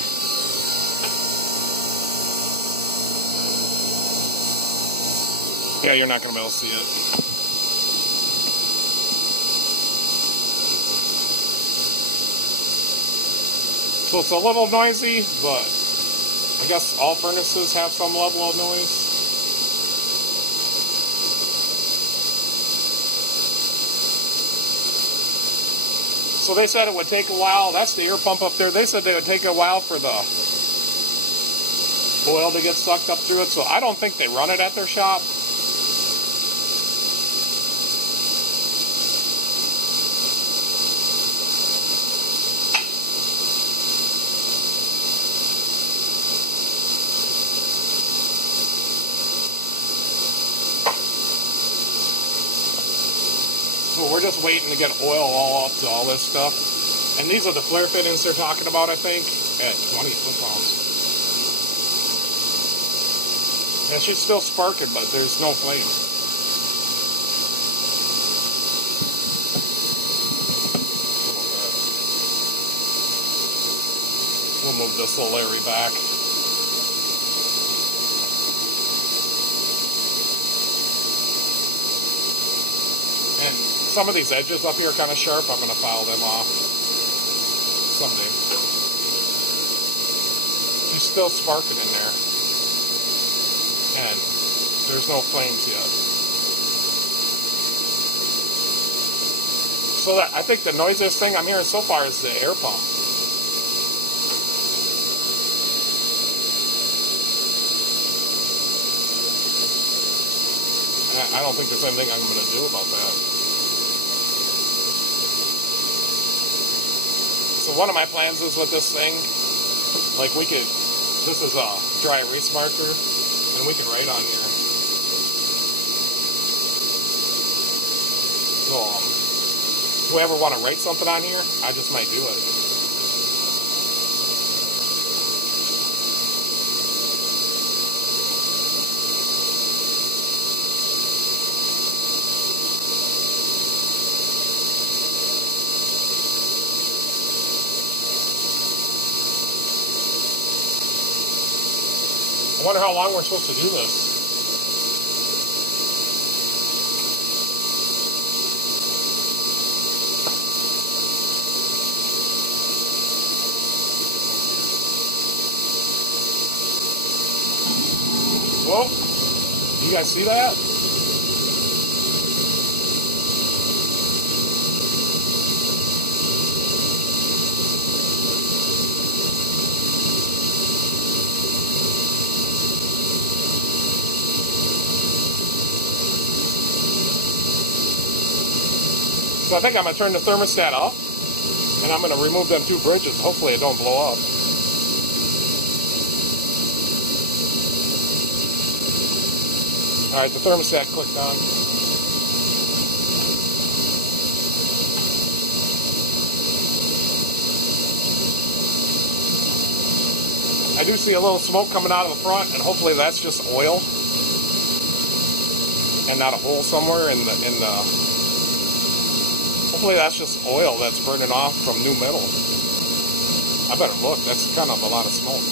Yeah, you're not going to be able to see it. So it's a little noisy, but I guess all furnaces have some level of noise. So they said it would take a while. That's the air pump up there. They said it would take a while for the oil to get sucked up through it. So I don't think they run it at their shop. So we're just waiting to get oil all up to all this stuff. And these are the flare fittings they're talking about, I think, at 20 foot-pounds. Yeah, she's still sparking, but there's no flame. We'll move this little area back. And some of these edges up here are kind of sharp. I'm going to file them off someday. She's still sparking in there. And there's no flames yet. So that, I think the noisiest thing I'm hearing so far is the air pump. I don't think there's anything I'm going to do about that. So one of my plans is with this thing, like we could, this is a dry erase marker, and we can write on here. So, if we ever want to write something on here, I just might do it. I wonder how long we're supposed to do this. Whoa, you guys see that? So I think I'm going to turn the thermostat up, and I'm going to remove them two bridges. Hopefully it don't blow up. Alright, the thermostat clicked on. I do see a little smoke coming out of the front, and hopefully that's just oil and not a hole somewhere in the hopefully that's just oil that's burning off from new metal. I better look. That's kind of a lot of smoke.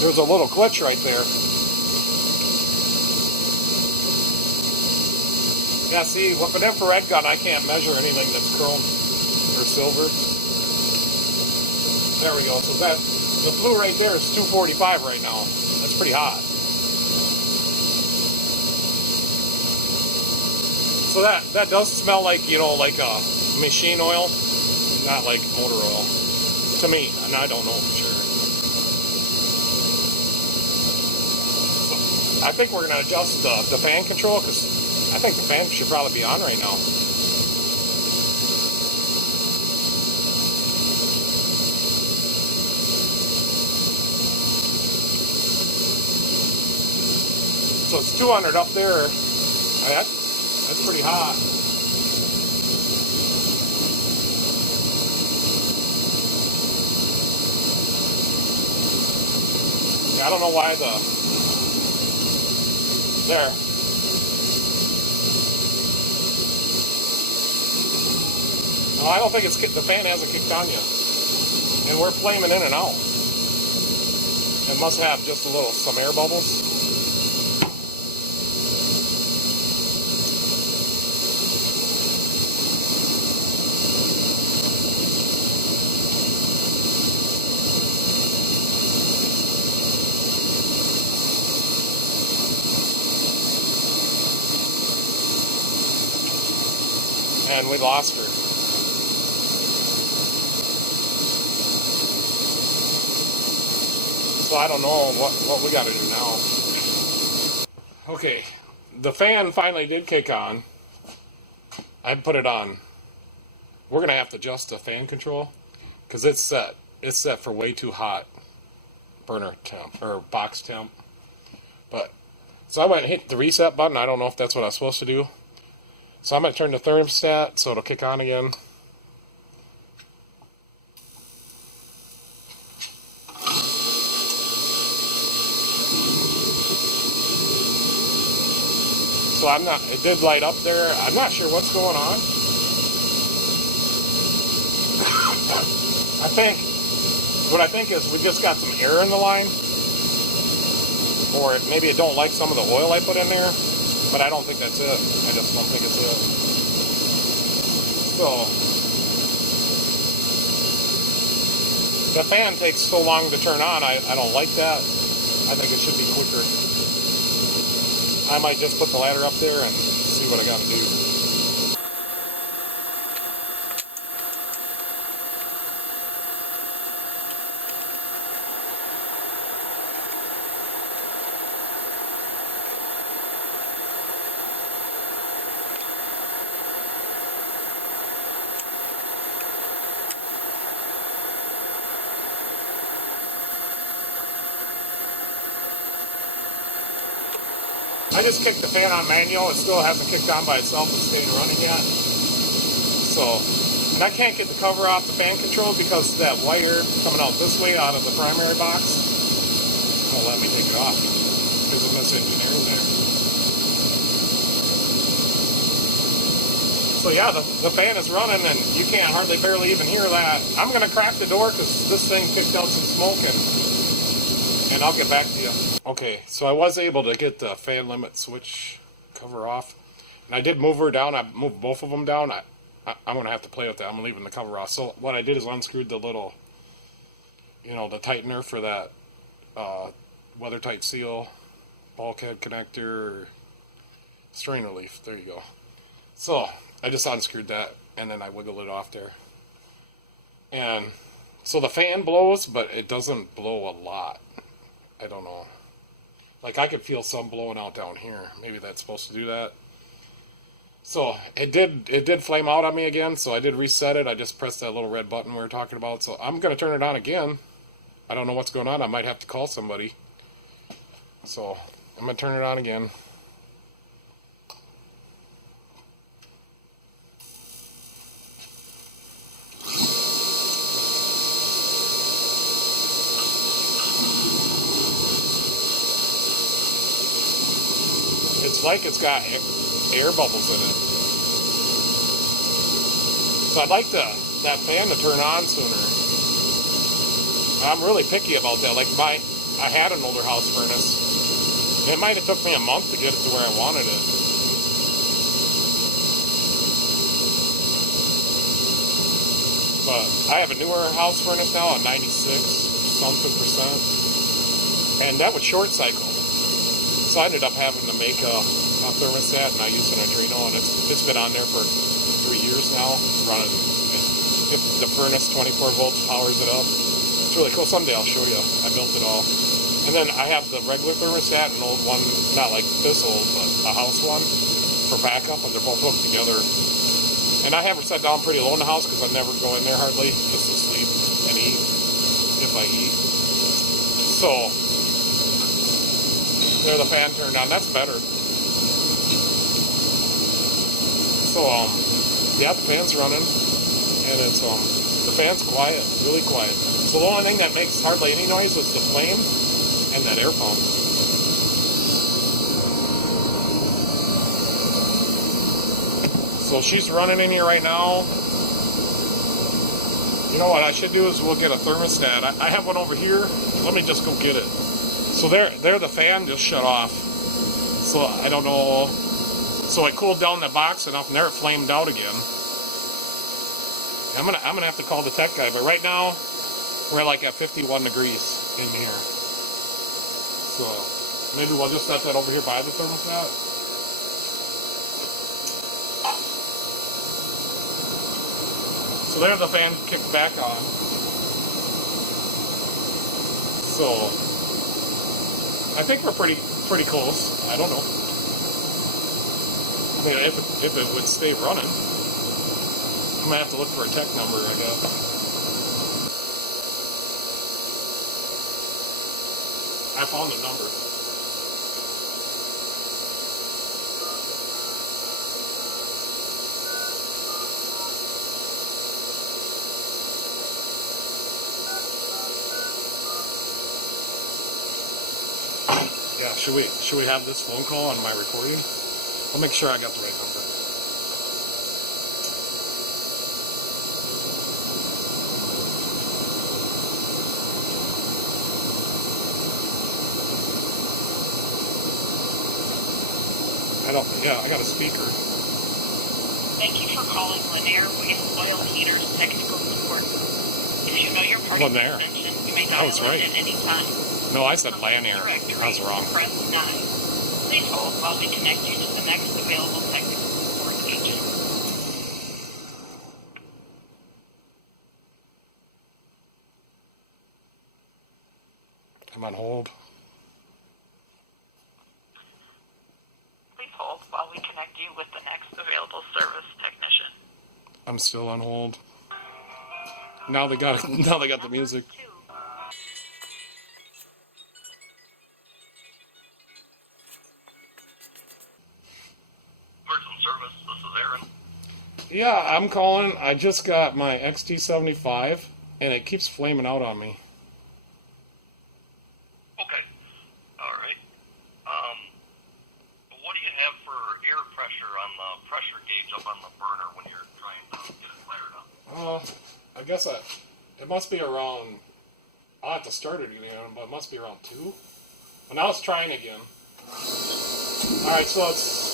There's a little glitch right there. Yeah, see, with an infrared gun, I can't measure anything that's chrome or silver. There we go. So that the Flue right there is 245 right now. That's pretty hot. So that does smell like, you know, like a machine oil, not like motor oil. To me, and I don't know for sure. So I think we're gonna adjust the fan control, because I think the fan should probably be on right now. So it's 200 up there. That's pretty hot. Yeah, I don't know why there. No, I don't think the fan hasn't kicked on yet. And we're flaming in and out. It must have just some air bubbles. And we lost her. So I don't know what we got to do now. Okay, the fan finally did kick on. I put it on. We're gonna have to adjust the fan control because it's set. It's set for way too hot burner temp or box temp. But so I went and hit the reset button. I don't know if that's what I was supposed to do. So I'm going to turn the thermostat so it'll kick on again. So it did light up there. I'm not sure what's going on. What I think is we just got some air in the line. Or maybe it don't like some of the oil I put in there. But I don't think that's it. I just don't think it's it. So, the fan takes so long to turn on. I don't like that. I think it should be quicker. I might just put the ladder up there and see what I got to do. I just kicked the fan on manual. It still hasn't kicked on by itself. It's staying running yet. So, and I can't get the cover off the fan control because that wire coming out this way out of the primary box won't let me take it off because of misengineering there. So yeah, the fan is running and you can't barely even hear that. I'm going to crack the door because this thing kicked out some smoke and I'll get back to you. Okay, so I was able to get the fan limit switch cover off. And I did move her down. I moved both of them down. I'm going to have to play with that. I'm leaving the cover off. So what I did is unscrewed the little, you know, the tightener for that weather tight seal, bulkhead connector, strain relief. There you go. So I just unscrewed that and then I wiggled it off there. And so the fan blows, but it doesn't blow a lot. I don't know. Like I could feel some blowing out down here. Maybe that's supposed to do that. So it did flame out on me again, so I did reset it. I just pressed that little red button we were talking about. So I'm going to turn it on again. I don't know what's going on. I might have to call somebody. So I'm going to turn it on again. It's like it's got air bubbles in it. So I'd like that fan to turn on sooner. I'm really picky about that. Like I had an older house furnace. It might have took me a month to get it to where I wanted it. But I have a newer house furnace now, a 96 something percent, and that would short cycle. So I ended up having to make a thermostat, and I used an Adreno, and it's been on there for 3 years now, running. If the furnace 24 volts powers it up. It's really cool. Someday I'll show you. I built it all. And then I have the regular thermostat, an old one, not like this old, but a house one for backup, and they're both hooked together. And I have her set down pretty low in the house because I never go in there hardly, just to sleep and eat, if I eat. So, there the fan turned on. That's better. So, yeah, the fan's running, and it's, the fan's quiet, really quiet. So the only thing that makes hardly any noise is the flame and that air pump. So she's running in here right now. You know what I should do is we'll get a thermostat. I have one over here. Let me just go get it. So there the fan just shut off. So I don't know. So it cooled down the box enough, and there it flamed out again. I'm gonna have to call the tech guy, but right now we're like at 51 degrees in here. So maybe we'll just set that over here by the thermostat. So there the fan kicked back on. So I think we're pretty close. I don't know. I mean, if it would stay running. I'm gonna have to look for a tech number, I guess. I found the number. Yeah, should we have this phone call on my recording? I'll make sure I got the right number. I got a speaker. Thank you for calling LANAIR Waste Heaters Technical Support. If you know your party's extension, you may dial it at any time. No, I said LANAIR. I was wrong. Press 9. Please hold while we connect you to the next available technical support agent. I'm on hold. Please hold while we connect you with the next available service technician. I'm still on hold. Now they got the music. Service, this is Aaron. Yeah, I'm calling. I just got my XT-75, and it keeps flaming out on me. Okay. Alright. What do you have for air pressure on the pressure gauge up on the burner when you're trying to get it fired up? I guess it must be around, I'll have to start it again, but it must be around 2. Well, now it's trying again. Alright, so it's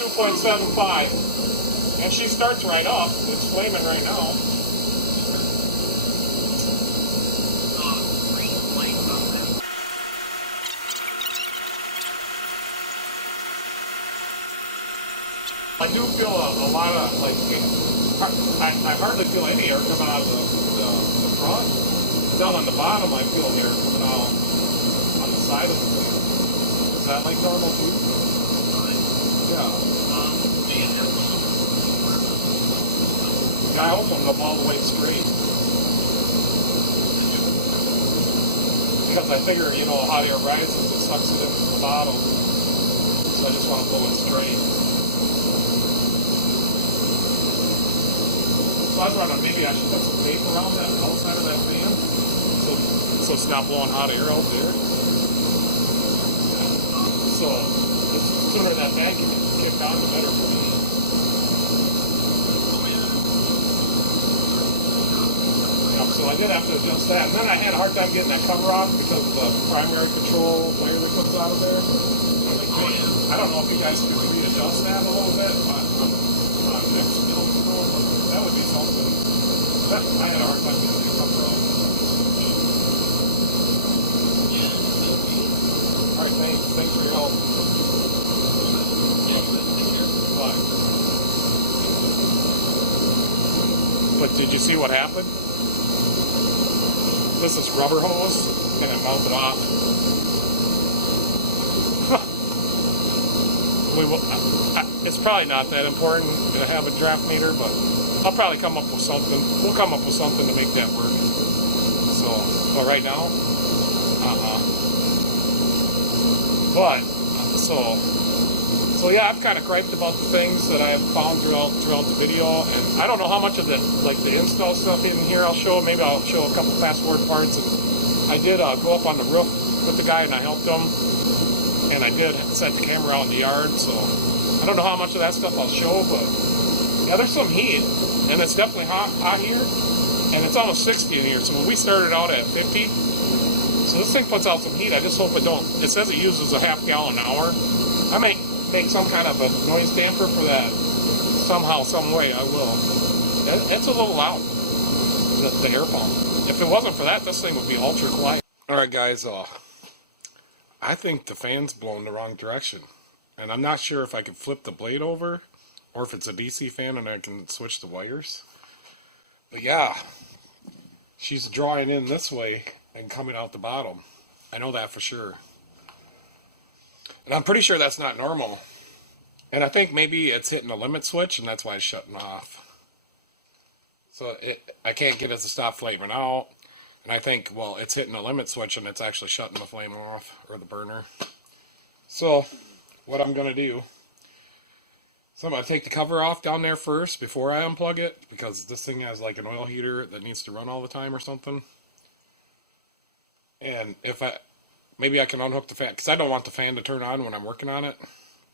2.75, and she starts right up. It's flaming right now. I do feel a lot of, like, I hardly feel any air coming out of the front. Down on the bottom, I feel air coming out on the side of the thing. Is that like normal too? Yeah. I opened them all the way straight. Because I figure, you know, hot air rises, it sucks it into the bottom. So I just want to blow it straight. So I was wondering, maybe I should put some tape around that outside of that fan. So it's not blowing hot air out there. So the sooner that fan can get kicked on, the better for me. So I did have to adjust that. And then I had a hard time getting that cover off because of the primary control wire that comes out of there. I don't know if you guys could readjust that a little bit on next control, but that would be something. I had a hard time getting that cover off. Alright, thanks. Thanks for your help. Bye. But did you see what happened? This is rubber hose, and it melted off. It's probably not that important to have a draft meter, but I'll probably come up with something. We'll come up with something to make that work. So, but right now, But so yeah, I've kind of griped about the things that I've found throughout the video, and I don't know how much of the the install stuff in here I'll show. Maybe I'll show a couple fast forward parts. And I did go up on the roof with the guy, and I helped him, and I did set the camera out in the yard. So I don't know how much of that stuff I'll show, but yeah, there's some heat, and it's definitely hot here, and it's almost 60 in here. So when we started out at 50, so this thing puts out some heat. I just hope it don't. It says it uses a half gallon an hour. I may make some kind of a noise damper for that somehow, some way. I will. It's a little loud, the air pump. If it wasn't for that, this thing would be ultra quiet. All right, guys. I think the fan's blown the wrong direction, and I'm not sure if I can flip the blade over, or if it's a DC fan and I can switch the wires. But yeah, she's drawing in this way and coming out the bottom. I know that for sure. And I'm pretty sure that's not normal. And I think maybe it's hitting a limit switch, and that's why it's shutting off. So I can't get it to stop flaming out. And I think, well, it's hitting a limit switch, and it's actually shutting the flame off, or the burner. So what I'm going to do, so I'm going to take the cover off down there first before I unplug it, because this thing has like an oil heater that needs to run all the time or something. And maybe I can unhook the fan, because I don't want the fan to turn on when I'm working on it.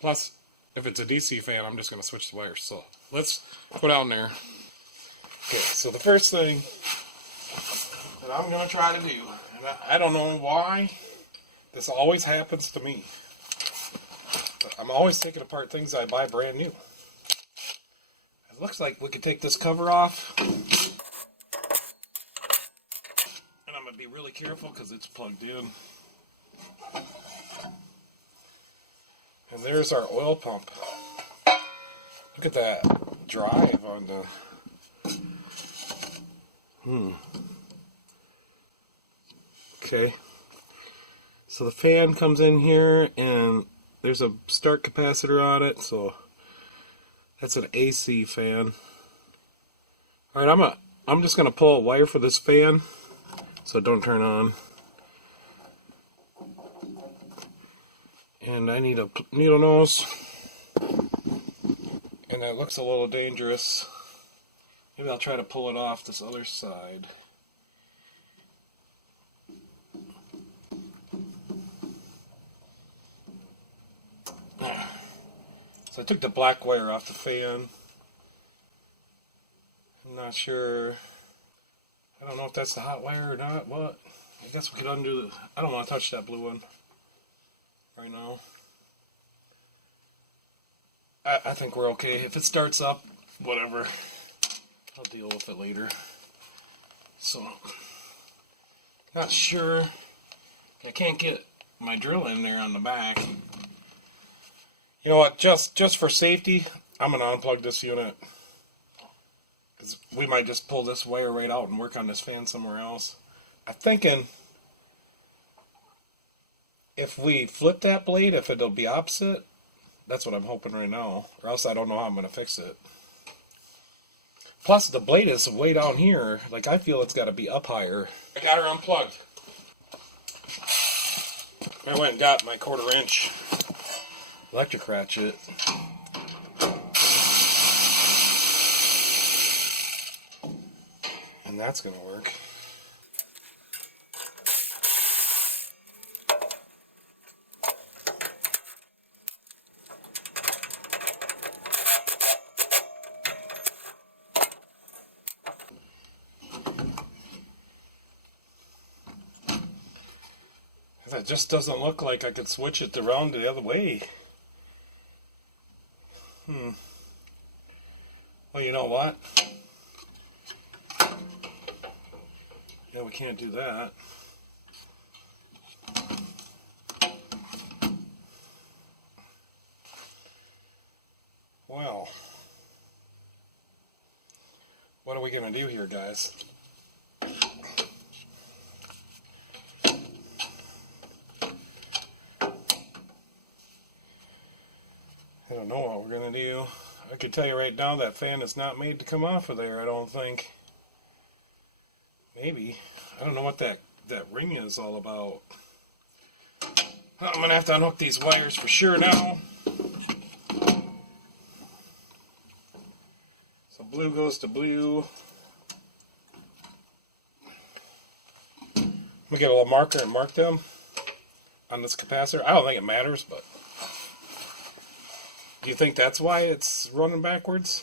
Plus, if it's a DC fan, I'm just going to switch the wires. So let's go down there. Okay, so the first thing that I'm going to try to do, and I don't know why this always happens to me, but I'm always taking apart things I buy brand new. It looks like we could take this cover off. Be really careful because it's plugged in. And there's our oil pump. Look at that drive on the Okay, so the fan comes in here, and there's a start capacitor on it, so that's an AC fan. Alright, I'm just gonna pull a wire for this fan so don't turn on. And I need a needle nose. And that looks a little dangerous. Maybe I'll try to pull it off this other side. So I took the black wire off the fan. I'm not sure. I don't know if that's the hot wire or not. What? I guess we could undo the... I don't want to touch that blue one right now. I think we're okay. If it starts up, whatever. I'll deal with it later. So, not sure. I can't get my drill in there on the back. You know what? Just for safety, I'm going to unplug this unit. Because we might just pull this wire right out and work on this fan somewhere else. I'm thinking if we flip that blade, if it'll be opposite. That's what I'm hoping right now. Or else I don't know how I'm going to fix it. Plus the blade is way down here. Like, I feel it's got to be up higher. I got her unplugged. I went and got my 1/4 inch electric ratchet. And that's going to work. It just doesn't look like I could switch it around the other way. Well, you know what? Yeah, we can't do that. Well, what are we going to do here, guys? I don't know what we're going to do. I can tell you right now that fan is not made to come off of there, I don't think. Maybe. I don't know what that ring is all about. I'm going to have to unhook these wires for sure now. So blue goes to blue. I'm going to get a little marker and mark them on this capacitor. I don't think it matters, but do you think that's why it's running backwards?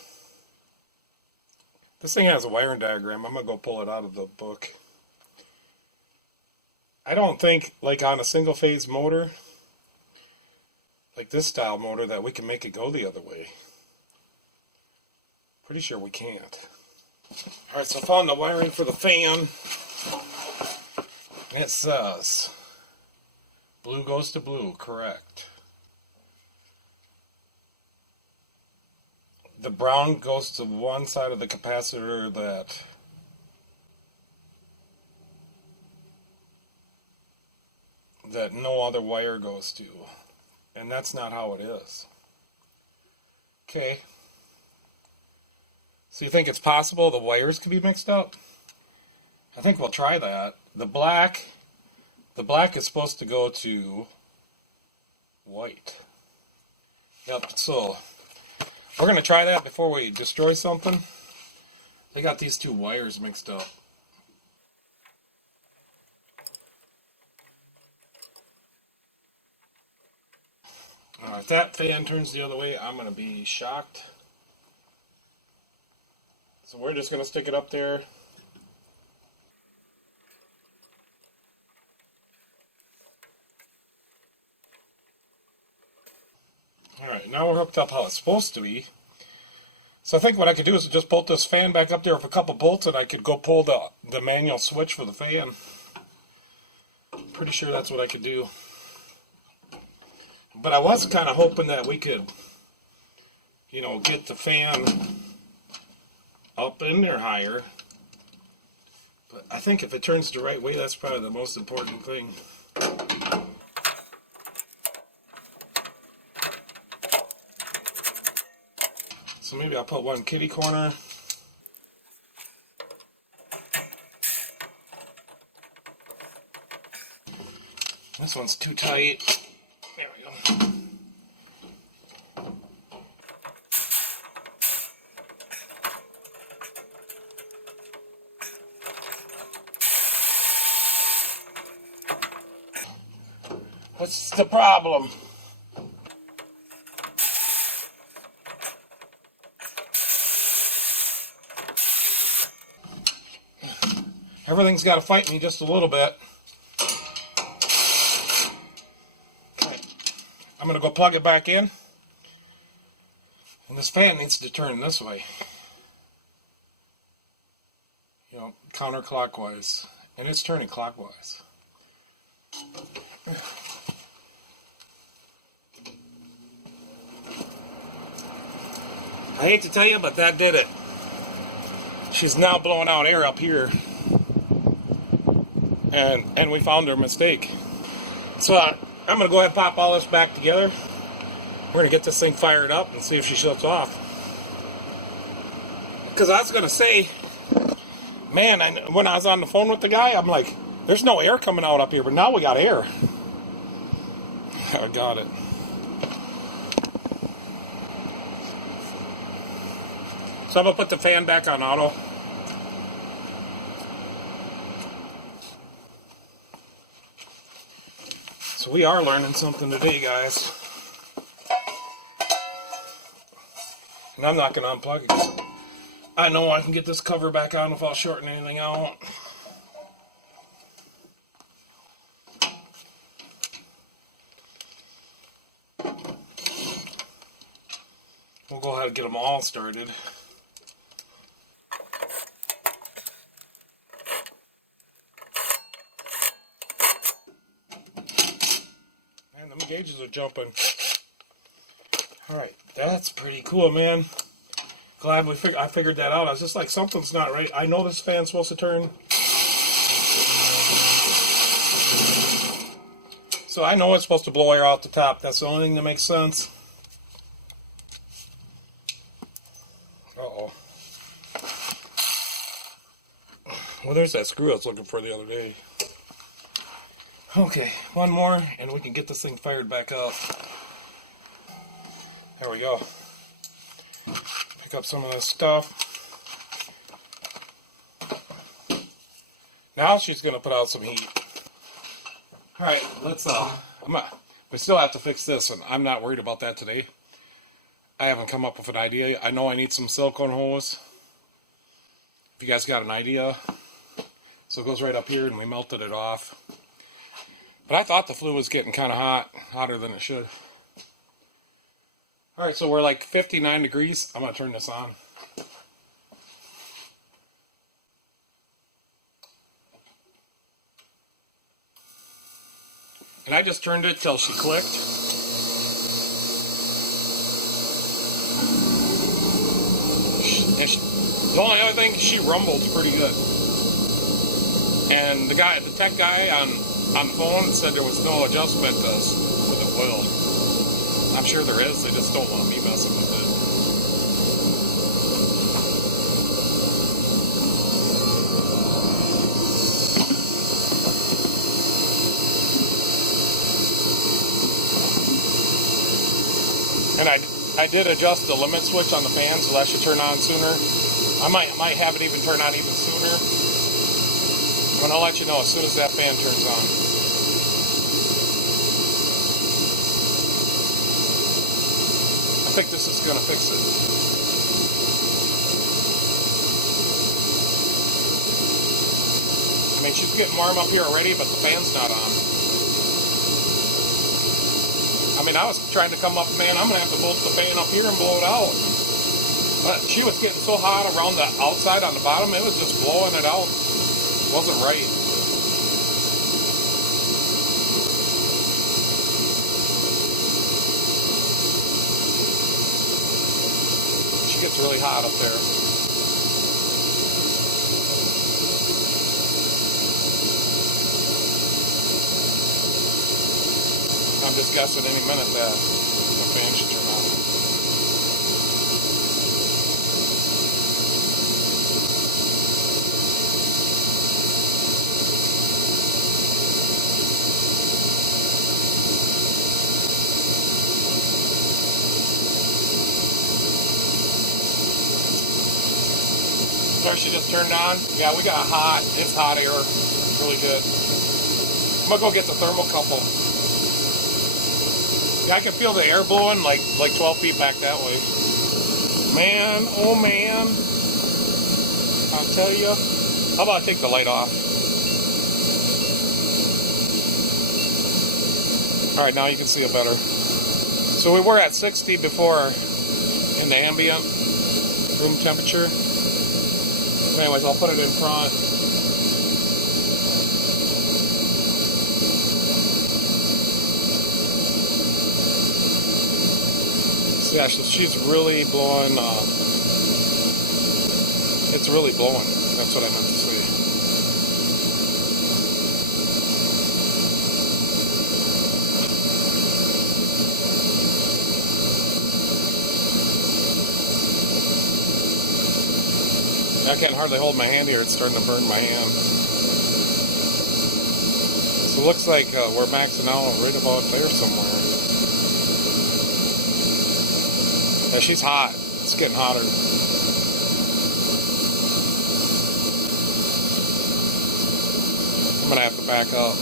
This thing has a wiring diagram. I'm going to go pull it out of the book. I don't think, like on a single phase motor, like this style motor, that we can make it go the other way. Pretty sure we can't. Alright, so I found the wiring for the fan. It says blue goes to blue, correct. The brown goes to one side of the capacitor that no other wire goes to. And that's not how it is. Okay. So you think it's possible the wires could be mixed up? I think we'll try that. The black is supposed to go to white. Yep, so we're going to try that before we destroy something. They got these two wires mixed up. If that fan turns the other way, I'm going to be shocked. So we're just going to stick it up there. Alright, now we're hooked up how it's supposed to be. So I think what I could do is just bolt this fan back up there with a couple bolts, and I could go pull the manual switch for the fan. Pretty sure that's what I could do. But I was kind of hoping that we could, you know, get the fan up in there higher. But I think if it turns the right way, that's probably the most important thing. So maybe I'll put one kitty corner. This one's too tight. There we go. What's the problem? Everything's got to fight me just a little bit. Okay. I'm going to go plug it back in. And this fan needs to turn this way. You know, counterclockwise. And it's turning clockwise. I hate to tell you, but that did it. She's now blowing out air up here. And we found her mistake. So I'm going to go ahead and pop all this back together. We're going to get this thing fired up and see if she shuts off. Because I was going to say, man, when I was on the phone with the guy, I'm like, there's no air coming out up here, but now we got air. I got it. So I'm going to put the fan back on auto. So we are learning something today, guys. And I'm not going to unplug it because I know I can get this cover back on without shorting anything out. We'll go ahead and get them all started. the gauges are jumping. Alright, that's pretty cool, man. Glad I figured that out. I was just like, something's not right. I know this fan's supposed to turn. So I know it's supposed to blow air out the top. That's the only thing that makes sense. Uh-oh. Well, there's that screw I was looking for the other day. Okay, one more, and we can get this thing fired back up. There we go. Pick up some of this stuff. Now she's gonna put out some heat. All right, let's. We still have to fix this, and I'm not worried about that today. I haven't come up with an idea. I know I need some silicone hose. If you guys got an idea, so it goes right up here, and we melted it off. But I thought the Flue was getting kind of hot, hotter than it should. All right, so we're like 59 degrees. I'm gonna turn this on. And I just turned it till she clicked. The only other thing, she rumbled pretty good. And the tech guy on the phone said there was no adjustment for the oil. I'm sure there is, they just don't want me messing with it. And I did adjust the limit switch on the fan, so that should turn on sooner. I might have it even turn on even sooner. And I'll let you know as soon as that fan turns on. I think this is going to fix it. I mean, she's getting warm up here already, but the fan's not on. I mean, I was trying to come up, man, I'm going to have to bolt the fan up here and blow it out. But she was getting so hot around the outside on the bottom, it was just blowing it out. It wasn't right. She gets really hot up there. I'm just guessing any minute that the fan should turn on. There, she just turned on. Yeah, we got hot. It's hot air. It's really good. I'm gonna go get the thermocouple. Yeah, I can feel the air blowing like 12 feet back that way. Man, oh man. I'll tell you. How about I take the light off? Alright, now you can see it better. So we were at 60 before in the ambient room temperature. Anyways, I'll put it in front. Yeah, so she's really blowing, it's really blowing. That's what I meant to say. I can't hardly hold my hand here. It's starting to burn my hand. So it looks like we're maxing out right about there somewhere. Yeah, she's hot. It's getting hotter. I'm gonna have to back up.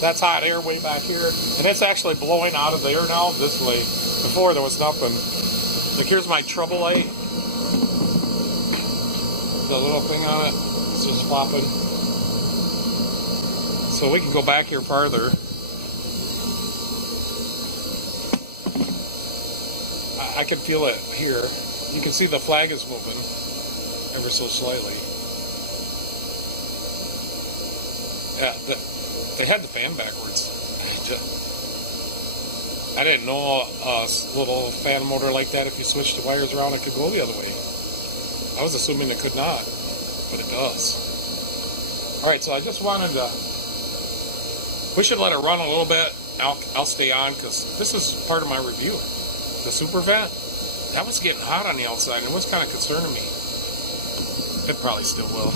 That's hot air way back here, and it's actually blowing out of there now this way. Before there was nothing. Like here's my trouble light. The little thing on it. It's just flopping. So we can go back here farther. I can feel it here. You can see the flag is moving ever so slightly. Yeah, they had the fan backwards. I didn't know a little fan motor like that, if you switch the wires around, it could go the other way. I was assuming it could not, but it does. Alright, so I just wanted to... We should let it run a little bit. I'll stay on, because this is part of my review. The super vent, that was getting hot on the outside, and it was kind of concerning me. It probably still will.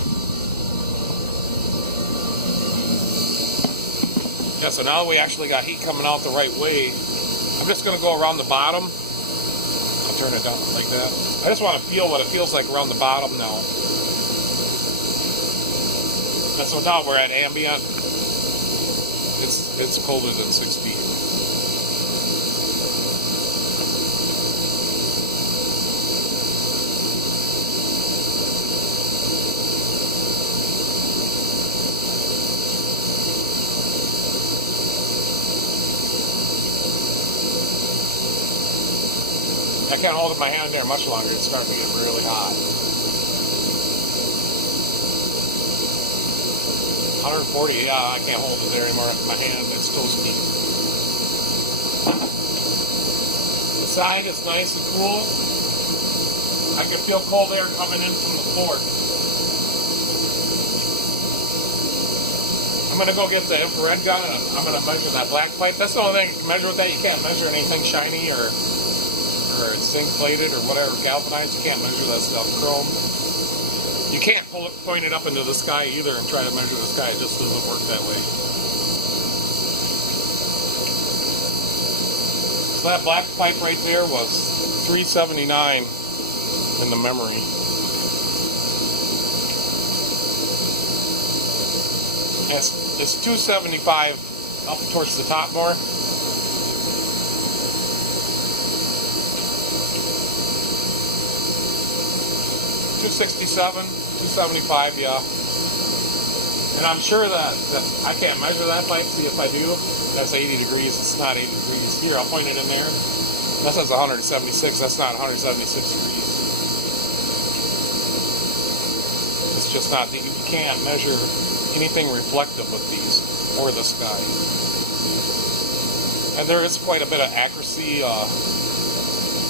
Yeah, so now we actually got heat coming out the right way. I'm just going to go around the bottom. I'll turn it down like that. I just want to feel what it feels like around the bottom now. And so now we're at ambient. It's colder than 60. I can't hold my hand there much longer. It's starting to get really hot. 140, yeah, I can't hold it there anymore. My hand, it's toasty. The side is nice and cool. I can feel cold air coming in from the floor. I'm going to go get the infrared gun and I'm going to measure that black pipe. That's the only thing you can measure with that. You can't measure anything shiny or zinc plated or whatever, galvanized. You can't measure that stuff. Chrome. You can't point it up into the sky either and try to measure the sky. It just doesn't work that way. So that black pipe right there was 379 in the memory. And it's 275 up towards the top more. $267, $275, yeah. And I'm sure that I can't measure that pipe. See if I do. That's 80 degrees. It's not 80 degrees. Here, I'll point it in there. That says 176. That's not 176 degrees. It's just not. You can't measure anything reflective with these or the sky. And there is quite a bit of accuracy.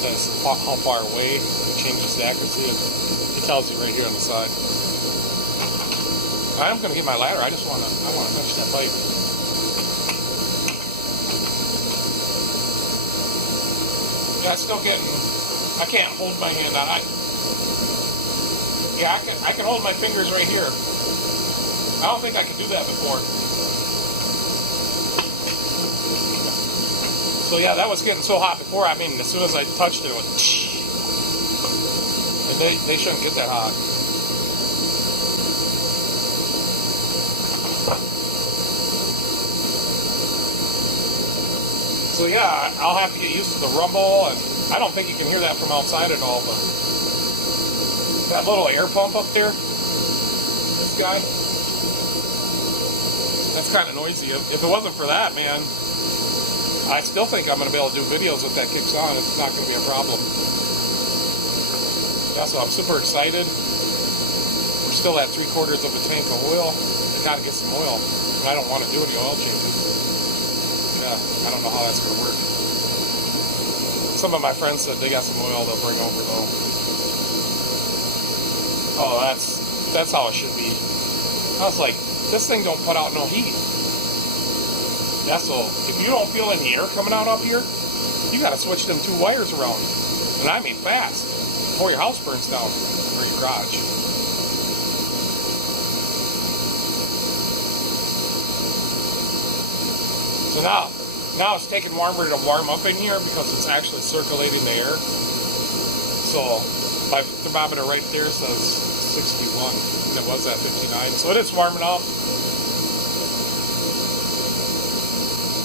That's how far away it changes the accuracy. It tells you right here on the side. I'm going to get my ladder. I want to touch that pipe. Yeah, it's still getting. I can't hold my hand on. I can hold my fingers right here. I don't think I could do that before. So yeah, that was getting so hot before. I mean, as soon as I touched it, it was. And they shouldn't get that hot. So yeah, I'll have to get used to the rumble, and I don't think you can hear that from outside at all, but that little air pump up there, this guy, that's kind of noisy. If it wasn't for that, man, I still think I'm going to be able to do videos with that kicks on. It's not going to be a problem. Yeah, so I'm super excited. We're still at 3/4 of a tank of oil. I got to get some oil. And I don't want to do any oil changes. Yeah, I don't know how that's going to work. Some of my friends said they got some oil they'll bring over though. Oh, that's how it should be. I was like, this thing don't put out no heat. Yeah, so if you don't feel any air coming out up here, you got to switch them 2 wires around. And I mean fast, before your house burns down, or your garage. So now it's taking warmer to warm up in here because it's actually circulating the air. So my thermometer right there says 61, and it was at 59. So it is warming up.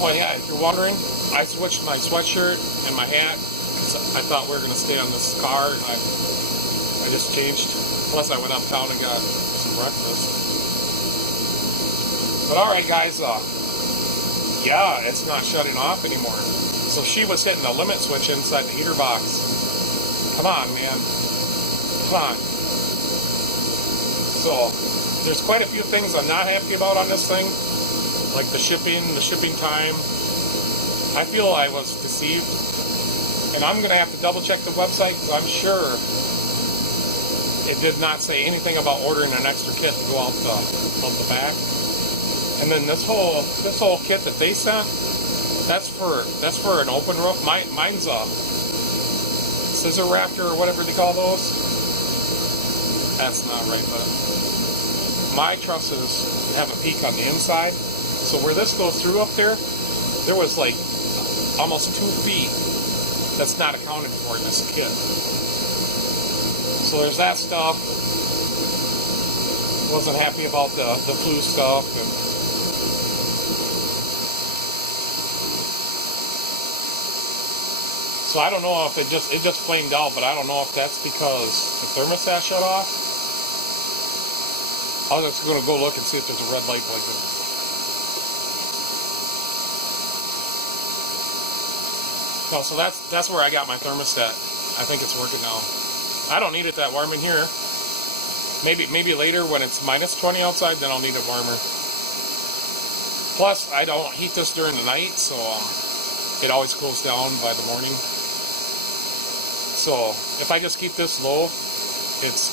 Well, yeah, if you're wondering, I switched my sweatshirt and my hat because I thought we were going to stay on this car, and I just changed. Plus, I went uptown and got some breakfast. But all right, guys, yeah, it's not shutting off anymore. So she was hitting the limit switch inside the heater box. Come on, man. Come on. So there's quite a few things I'm not happy about on this thing, like the shipping time. I feel I was deceived, and I'm gonna have to double check the website because I'm sure it did not say anything about ordering an extra kit to go out the back. And then this whole kit that they sent, that's for an open roof. Mine's a scissor rafter or whatever they call those. That's not right, but my trusses have a peak on the inside. So where this goes through up there was like almost 2 feet that's not accounted for in this kit. So there's that stuff. Wasn't happy about the Flue stuff. And so I don't know if it just flamed out, but I don't know if that's because the thermostat shut off. I was just going to go look and see if there's a red light blinking. No, so that's where I got my thermostat. I think it's working now. I don't need it that warm in here. Maybe later when it's minus 20 outside, then I'll need it warmer. Plus, I don't heat this during the night, so it always cools down by the morning. So if I just keep this low, it's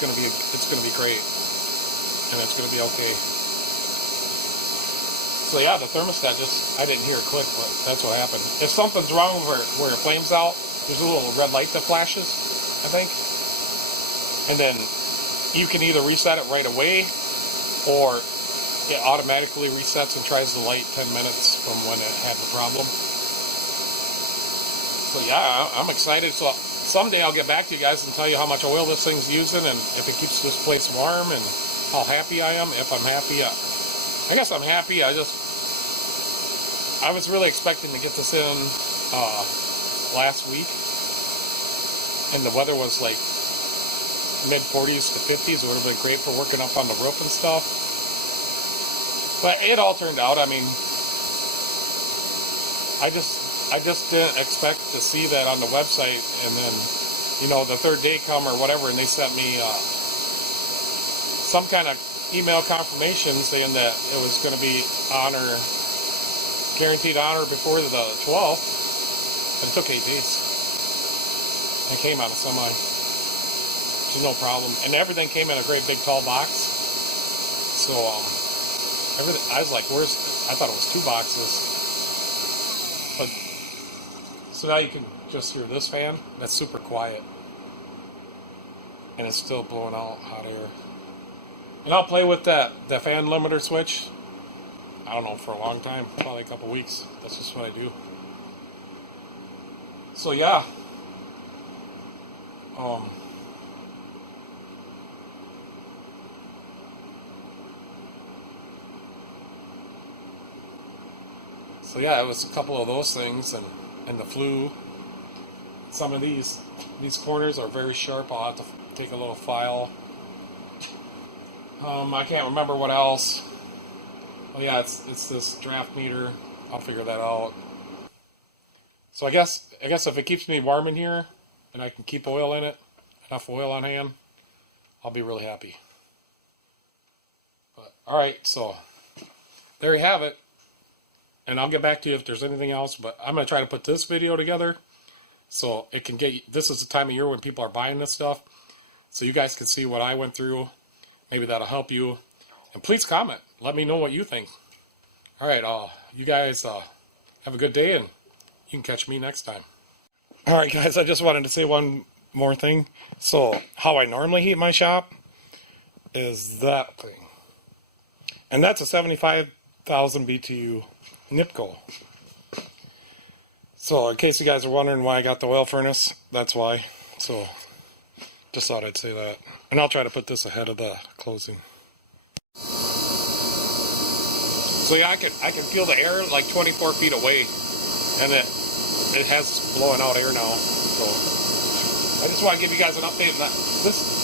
gonna be great, and it's gonna be okay. So yeah, the thermostat I didn't hear it click, but that's what happened. If something's wrong where it flames out, there's a little red light that flashes, I think. And then you can either reset it right away, or it automatically resets and tries the light 10 minutes from when it had the problem. So yeah, I'm excited. So someday I'll get back to you guys and tell you how much oil this thing's using and if it keeps this place warm and how happy I am. If I'm happy, I guess I'm happy. I was really expecting to get this in last week, and the weather was like mid-40s to 50s. It would have been great for working up on the roof and stuff. But it all turned out. I mean, I just didn't expect to see that on the website, and then, you know, the third day come or whatever, and they sent me some kind of email confirmation saying that it was going to be guaranteed honor before the 12th, but it took 8 days. It came out of semi, which is no problem, and everything came in a great big tall box. So everything, I was like, I thought it was 2 boxes, but so now you can just hear this fan. That's super quiet, and it's still blowing out hot air. And I'll play with that fan limiter switch, I don't know, for a long time, probably a couple weeks. That's just what I do. So yeah, so yeah, it was a couple of those things, and the Flue. Some of these corners are very sharp. I'll have to take a little file. I can't remember what else. Oh yeah, it's this draft meter. I'll figure that out. So I guess if it keeps me warm in here and I can keep oil in it, enough oil on hand, I'll be really happy. But all right, so there you have it. And I'll get back to you if there's anything else, but I'm going to try to put this video together so it can get, this is the time of year when people are buying this stuff, so you guys can see what I went through. Maybe that'll help you. And please comment. Let me know what you think. All right, you guys have a good day, and you can catch me next time. All right, guys, I just wanted to say one more thing. So how I normally heat my shop is that thing. And that's a 75,000 BTU NIPCO. So in case you guys are wondering why I got the oil furnace, that's why. So just thought I'd say that. And I'll try to put this ahead of the closing. So yeah, I can feel the air like 24 feet away, and it has blowing out air now. So I just want to give you guys an update on that.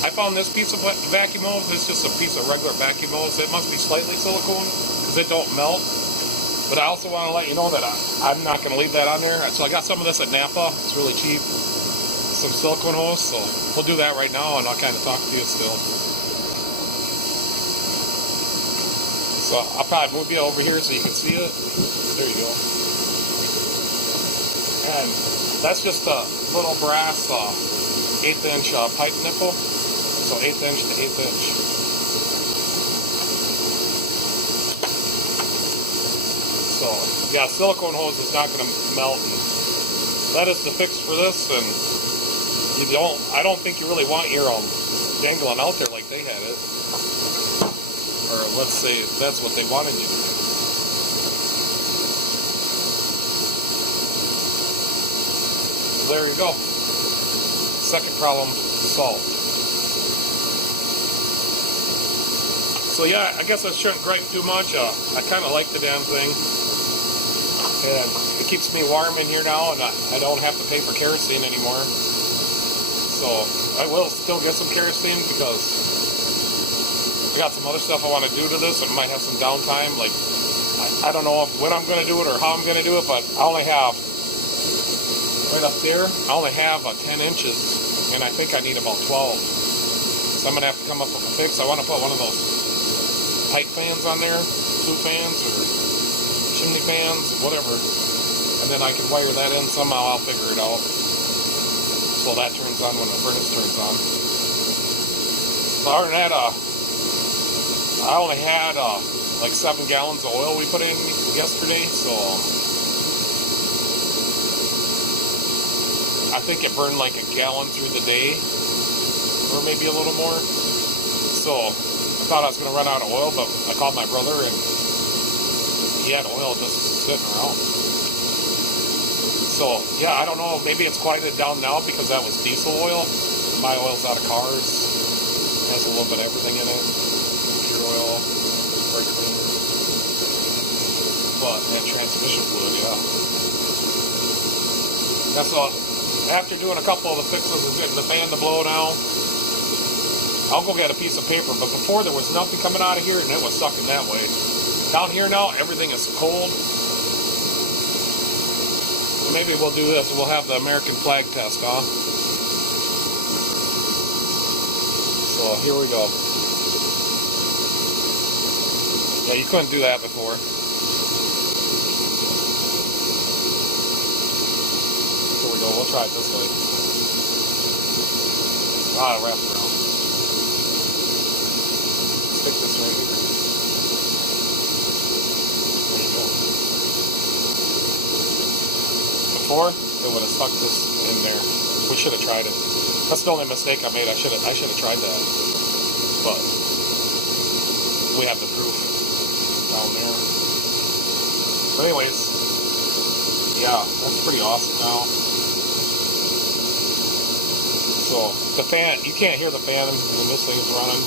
I found this piece of vacuum hose. It's just a piece of regular vacuum hose. It must be slightly silicone because it don't melt. But I also want to let you know that I'm not going to leave that on there. So I got some of this at Napa. It's really cheap. Some silicone hose. So we'll do that right now, and I'll kind of talk to you still. So I'll probably move you over here so you can see it. There you go. And that's just a little brass 1/8 inch pipe nipple. So 1/8 inch to 1/8 inch. So yeah, silicone hose is not going to melt. And that is the fix for this. And I don't think you really want your dangling out there like they had it. Or let's say that's what they wanted you to do. So there you go. Second problem solved. So yeah, I guess I shouldn't gripe too much. I kind of like the damn thing. And it keeps me warm in here now, and I don't have to pay for kerosene anymore. So I will still get some kerosene because I got some other stuff I want to do to this. I might have some downtime. Like, I don't know when I'm going to do it or how I'm going to do it, but I only have, right up there, I only have 10 inches, and I think I need about 12. So I'm going to have to come up with a fix. I want to put one of those pipe fans on there, Flue fans or chimney fans, whatever, and then I can wire that in somehow. I'll figure it out. So that turns on when the furnace turns on. But other than that, I only had like 7 gallons of oil we put in yesterday, so I think it burned like a gallon through the day, or maybe a little more. So I thought I was going to run out of oil, but I called my brother and he had oil just sitting around. So yeah, I don't know, maybe it's quieted down now because that was diesel oil. My oil's out of cars, it has a little bit of everything in it. Oil, brake cleaner, but and transmission fluid, yeah. That's all. After doing a couple of the fixes and getting the fan to blow now, I'll go get a piece of paper. But before there was nothing coming out of here, and it was sucking that way. Down here now, everything is cold. So maybe we'll do this. We'll have the American flag test, huh? So here we go. Yeah, you couldn't do that before. Here we go, we'll try it this way. Wrap around. Stick this right here. There you go. Before, it would have stuck this in there. We should have tried it. That's the only mistake I made. I should have tried that. But we have the proof down there. But anyways, yeah, that's pretty awesome now. So the fan, you can't hear the fan when this thing is running.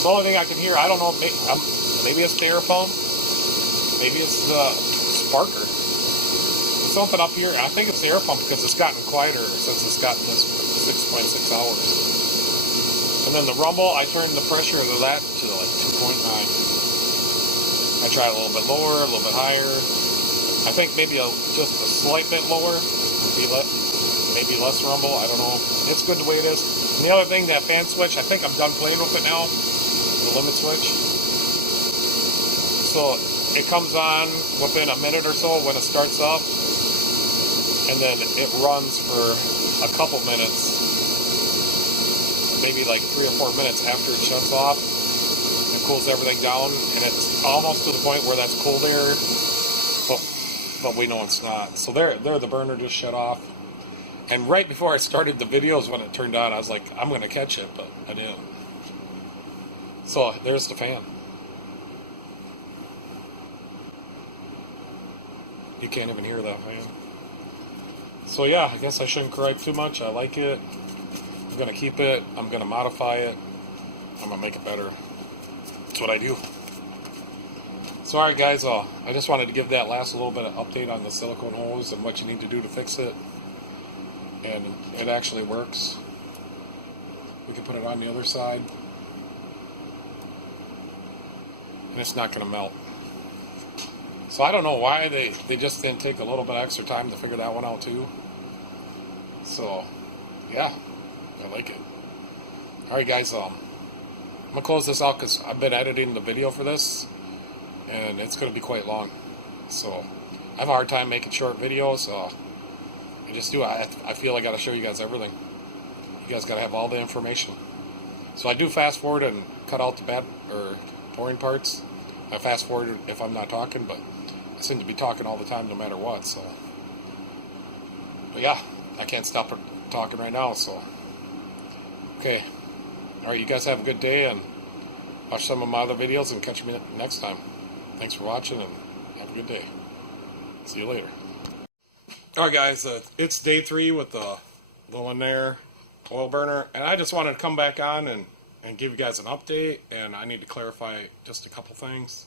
The only thing I can hear, I don't know, maybe it's the air pump, maybe it's the sparker. There's something up here. I think it's the air pump because it's gotten quieter since it's gotten this 6.6 hours. And then the rumble, I turned the pressure of that to like 2.9. I tried a little bit lower, a little bit higher. I think maybe just a slight bit lower would be maybe less rumble. I don't know. It's good the way it is. And the other thing, that fan switch, I think I'm done playing with it now. The limit switch. So it comes on within a minute or so when it starts up, and then it runs for a couple minutes, maybe like 3 or 4 minutes after it shuts off. Cools everything down, and it's almost to the point where that's cold air, but we know it's not. So there the burner just shut off, and right before I started the videos, when it turned on, I was like, I'm going to catch it, but I didn't. So there's the fan. You can't even hear that fan. So yeah, I guess I shouldn't gripe too much. I like it. I'm going to keep it. I'm going to modify it. I'm going to make it better. That's what I do. So alright guys, I just wanted to give that last little bit of update on the silicone hose and what you need to do to fix it. And it actually works. We can put it on the other side. And it's not going to melt. So I don't know why they just didn't take a little bit extra time to figure that one out too. So yeah, I like it. Alright guys, I'm going to close this out because I've been editing the video for this. and it's going to be quite long. So I have a hard time making short videos. I just do. I feel I got to show you guys everything. You guys got to have all the information. So I do fast forward and cut out the bad or boring parts. I fast forward if I'm not talking, but I seem to be talking all the time no matter what. So, but yeah, I can't stop talking right now. So, okay. All right, you guys have a good day and watch some of my other videos and catch me next time. Thanks for watching and have a good day. See you later. Alright guys, it's day 3 with the LANAIR oil burner, and I just wanted to come back on and give you guys an update, and I need to clarify just a couple things.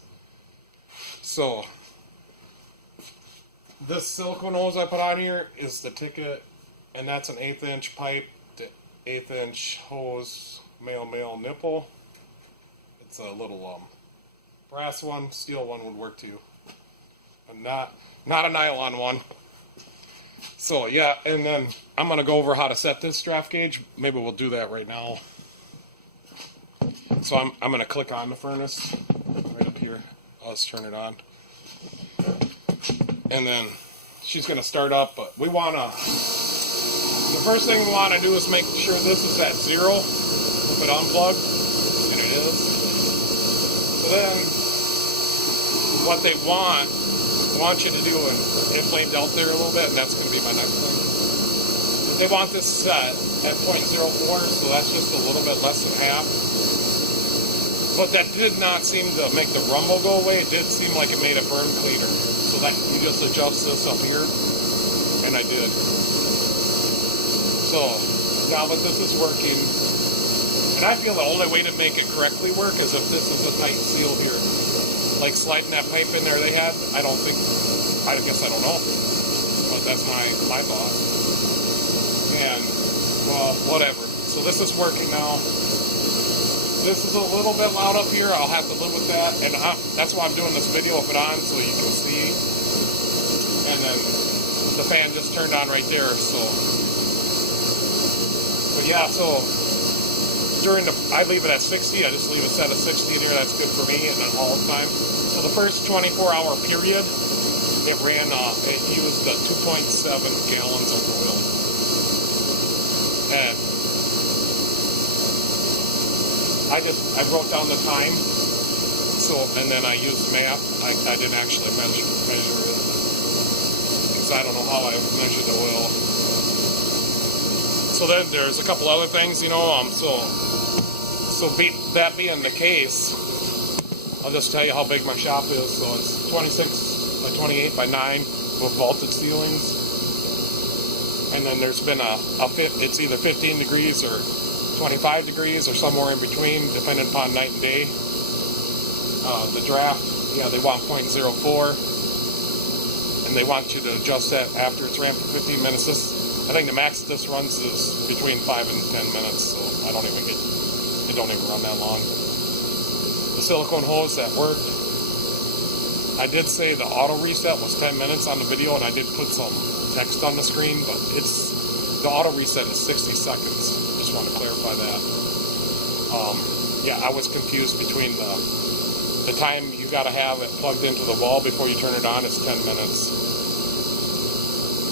So, this silicone hose I put on here is the ticket, and that's an 1/8 inch pipe, the 1/8 inch hose, male nipple. It's a little brass one. Steel one would work too, but not a nylon one. So yeah, and then I'm gonna go over how to set this draft gauge. Maybe we'll do that right now. So I'm gonna click on the furnace right up here. I'll just turn it on, and then she's gonna start up. But we wanna, the first thing we wanna do is make sure this is at 0 with it unplugged, and it is. So then, what they want you to do, and it flamed out there a little bit, and that's going to be my next thing. But they want this set at 0.04, so that's just a little bit less than half. But that did not seem to make the rumble go away. It did seem like it made it burn cleaner. So that you just adjust this up here, and I did. So now that this is working, and I feel the only way to make it correctly work is if this is a tight seal here. Like sliding that pipe in there they had, I guess I don't know. But that's my thought. And, well, whatever. So this is working now. This is a little bit loud up here. I'll have to live with that. And that's why I'm doing this video of it on, so you can see. And then the fan just turned on right there, so. But yeah, so I leave it at 60. I just leave a set of 60 in here. That's good for me, and then all the time. So the first 24-hour period, it ran. It used 2.7 gallons of oil, and I wrote down the time. So and then I used math. I didn't actually measure it because I don't know how I measured the oil. So then there's a couple other things, you know. That being the case, I'll just tell you how big my shop is. So it's 26 by 28 by 9 with vaulted ceilings. And then there's been it's either 15 degrees or 25 degrees or somewhere in between, depending upon night and day. The draft, yeah, they want 0.04. And they want you to adjust that after it's ran for 15 minutes. I think the max this runs is between 5 and 10 minutes, so it don't even run that long. The silicone hose that worked, I did say the auto reset was 10 minutes on the video, and I did put some text on the screen, but the auto reset is 60 seconds. Just want to clarify that. Yeah, I was confused between the time you got to have it plugged into the wall before you turn it on is 10 minutes.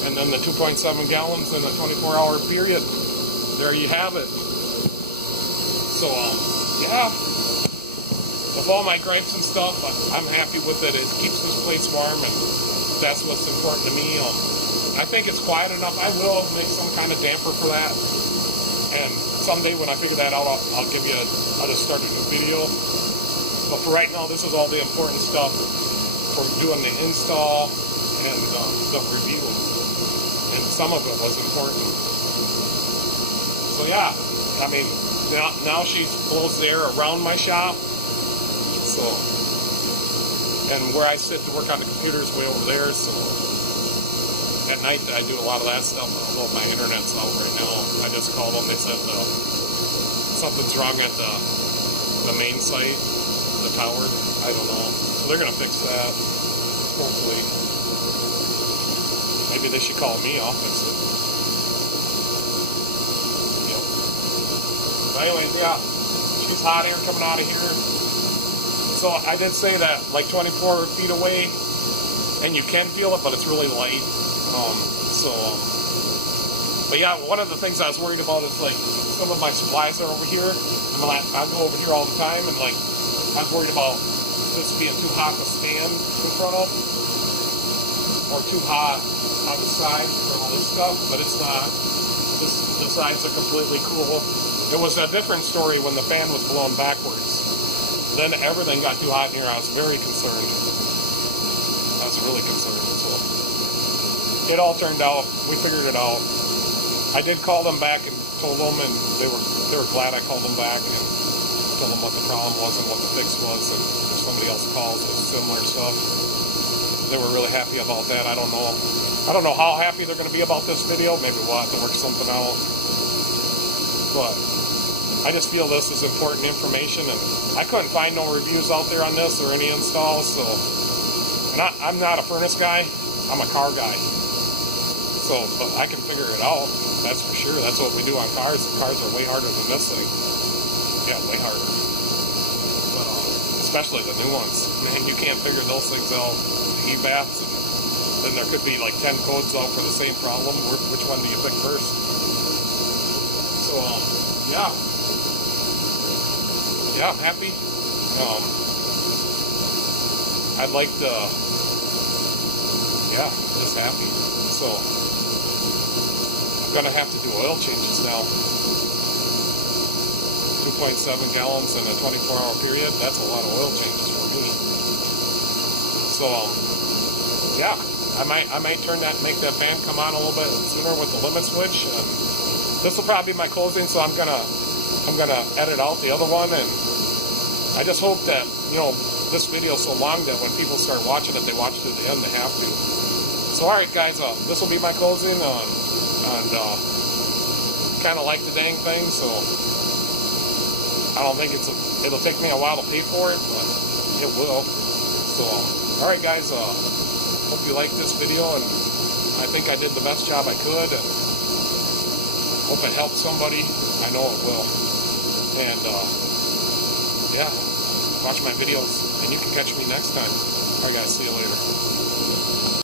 And then the 2.7 gallons in a 24-hour period. There you have it. So, yeah. With all my gripes and stuff, I'm happy with it. It keeps this place warm, and that's what's important to me. I think it's quiet enough. I will make some kind of damper for that. And someday when I figure that out, I'll give you how to start a new video. But for right now, this is all the important stuff for doing the install and the review. And some of it was important. So yeah, I mean, now she blows the air around my shop. So, and where I sit to work on the computer is way over there. So at night I do a lot of that stuff. Although my internet's out right now. I just called them. They said something's wrong at the main site, the tower. I don't know. So they're gonna fix that. Hopefully. Maybe they should call me. I'll fix it. Yep. But anyways, yeah, she's hot air coming out of here. So I did say that like 24 feet away, and you can feel it, but it's really light. But yeah, one of the things I was worried about is like some of my supplies are over here, and I go over here all the time, and like I was worried about this being too hot to stand in front of, or too hot on the side for all this stuff, but it's not. The sides are completely cool. It was a different story when the fan was blowing backwards. Then everything got too hot in here. I was very concerned. I was really concerned. So it all turned out. We figured it out. I did call them back and told them, and they were glad I called them back and told them what the problem was and what the fix was, and if somebody else calls with similar stuff, they were really happy about that. I don't know how happy they're going to be about this video. Maybe we'll have to work something out. But I just feel this is important information, and I couldn't find no reviews out there on this or any installs. So, and I'm not a furnace guy. I'm a car guy. So, but I can figure it out. That's for sure. That's what we do on cars. The cars are way harder than this thing. Yeah, way harder. But, especially the new ones. Man, you can't figure those things out. The heat baths, and then there could be like 10 codes out for the same problem. Which one do you pick first? So, yeah. Yeah, I'm happy. I'd like to, yeah, just happy. So, I'm gonna have to do oil changes now. 2.7 gallons in a 24-hour period. That's a lot of oil changes for me. So, yeah, I might turn that, make that fan come on a little bit sooner with the limit switch. And this will probably be my closing, so I'm gonna edit out the other one, and I just hope that, you know, this video is so long that when people start watching it, they watch to the end. They have to. So, all right, guys, this will be my closing, and kind of like the dang thing. So, I don't think it'll take me a while to pay for it, but it will. So, all right, guys, hope you liked this video, and I think I did the best job I could, and hope it helped somebody. I know it will. And yeah, watch my videos, and you can catch me next time. All right, guys, see you later.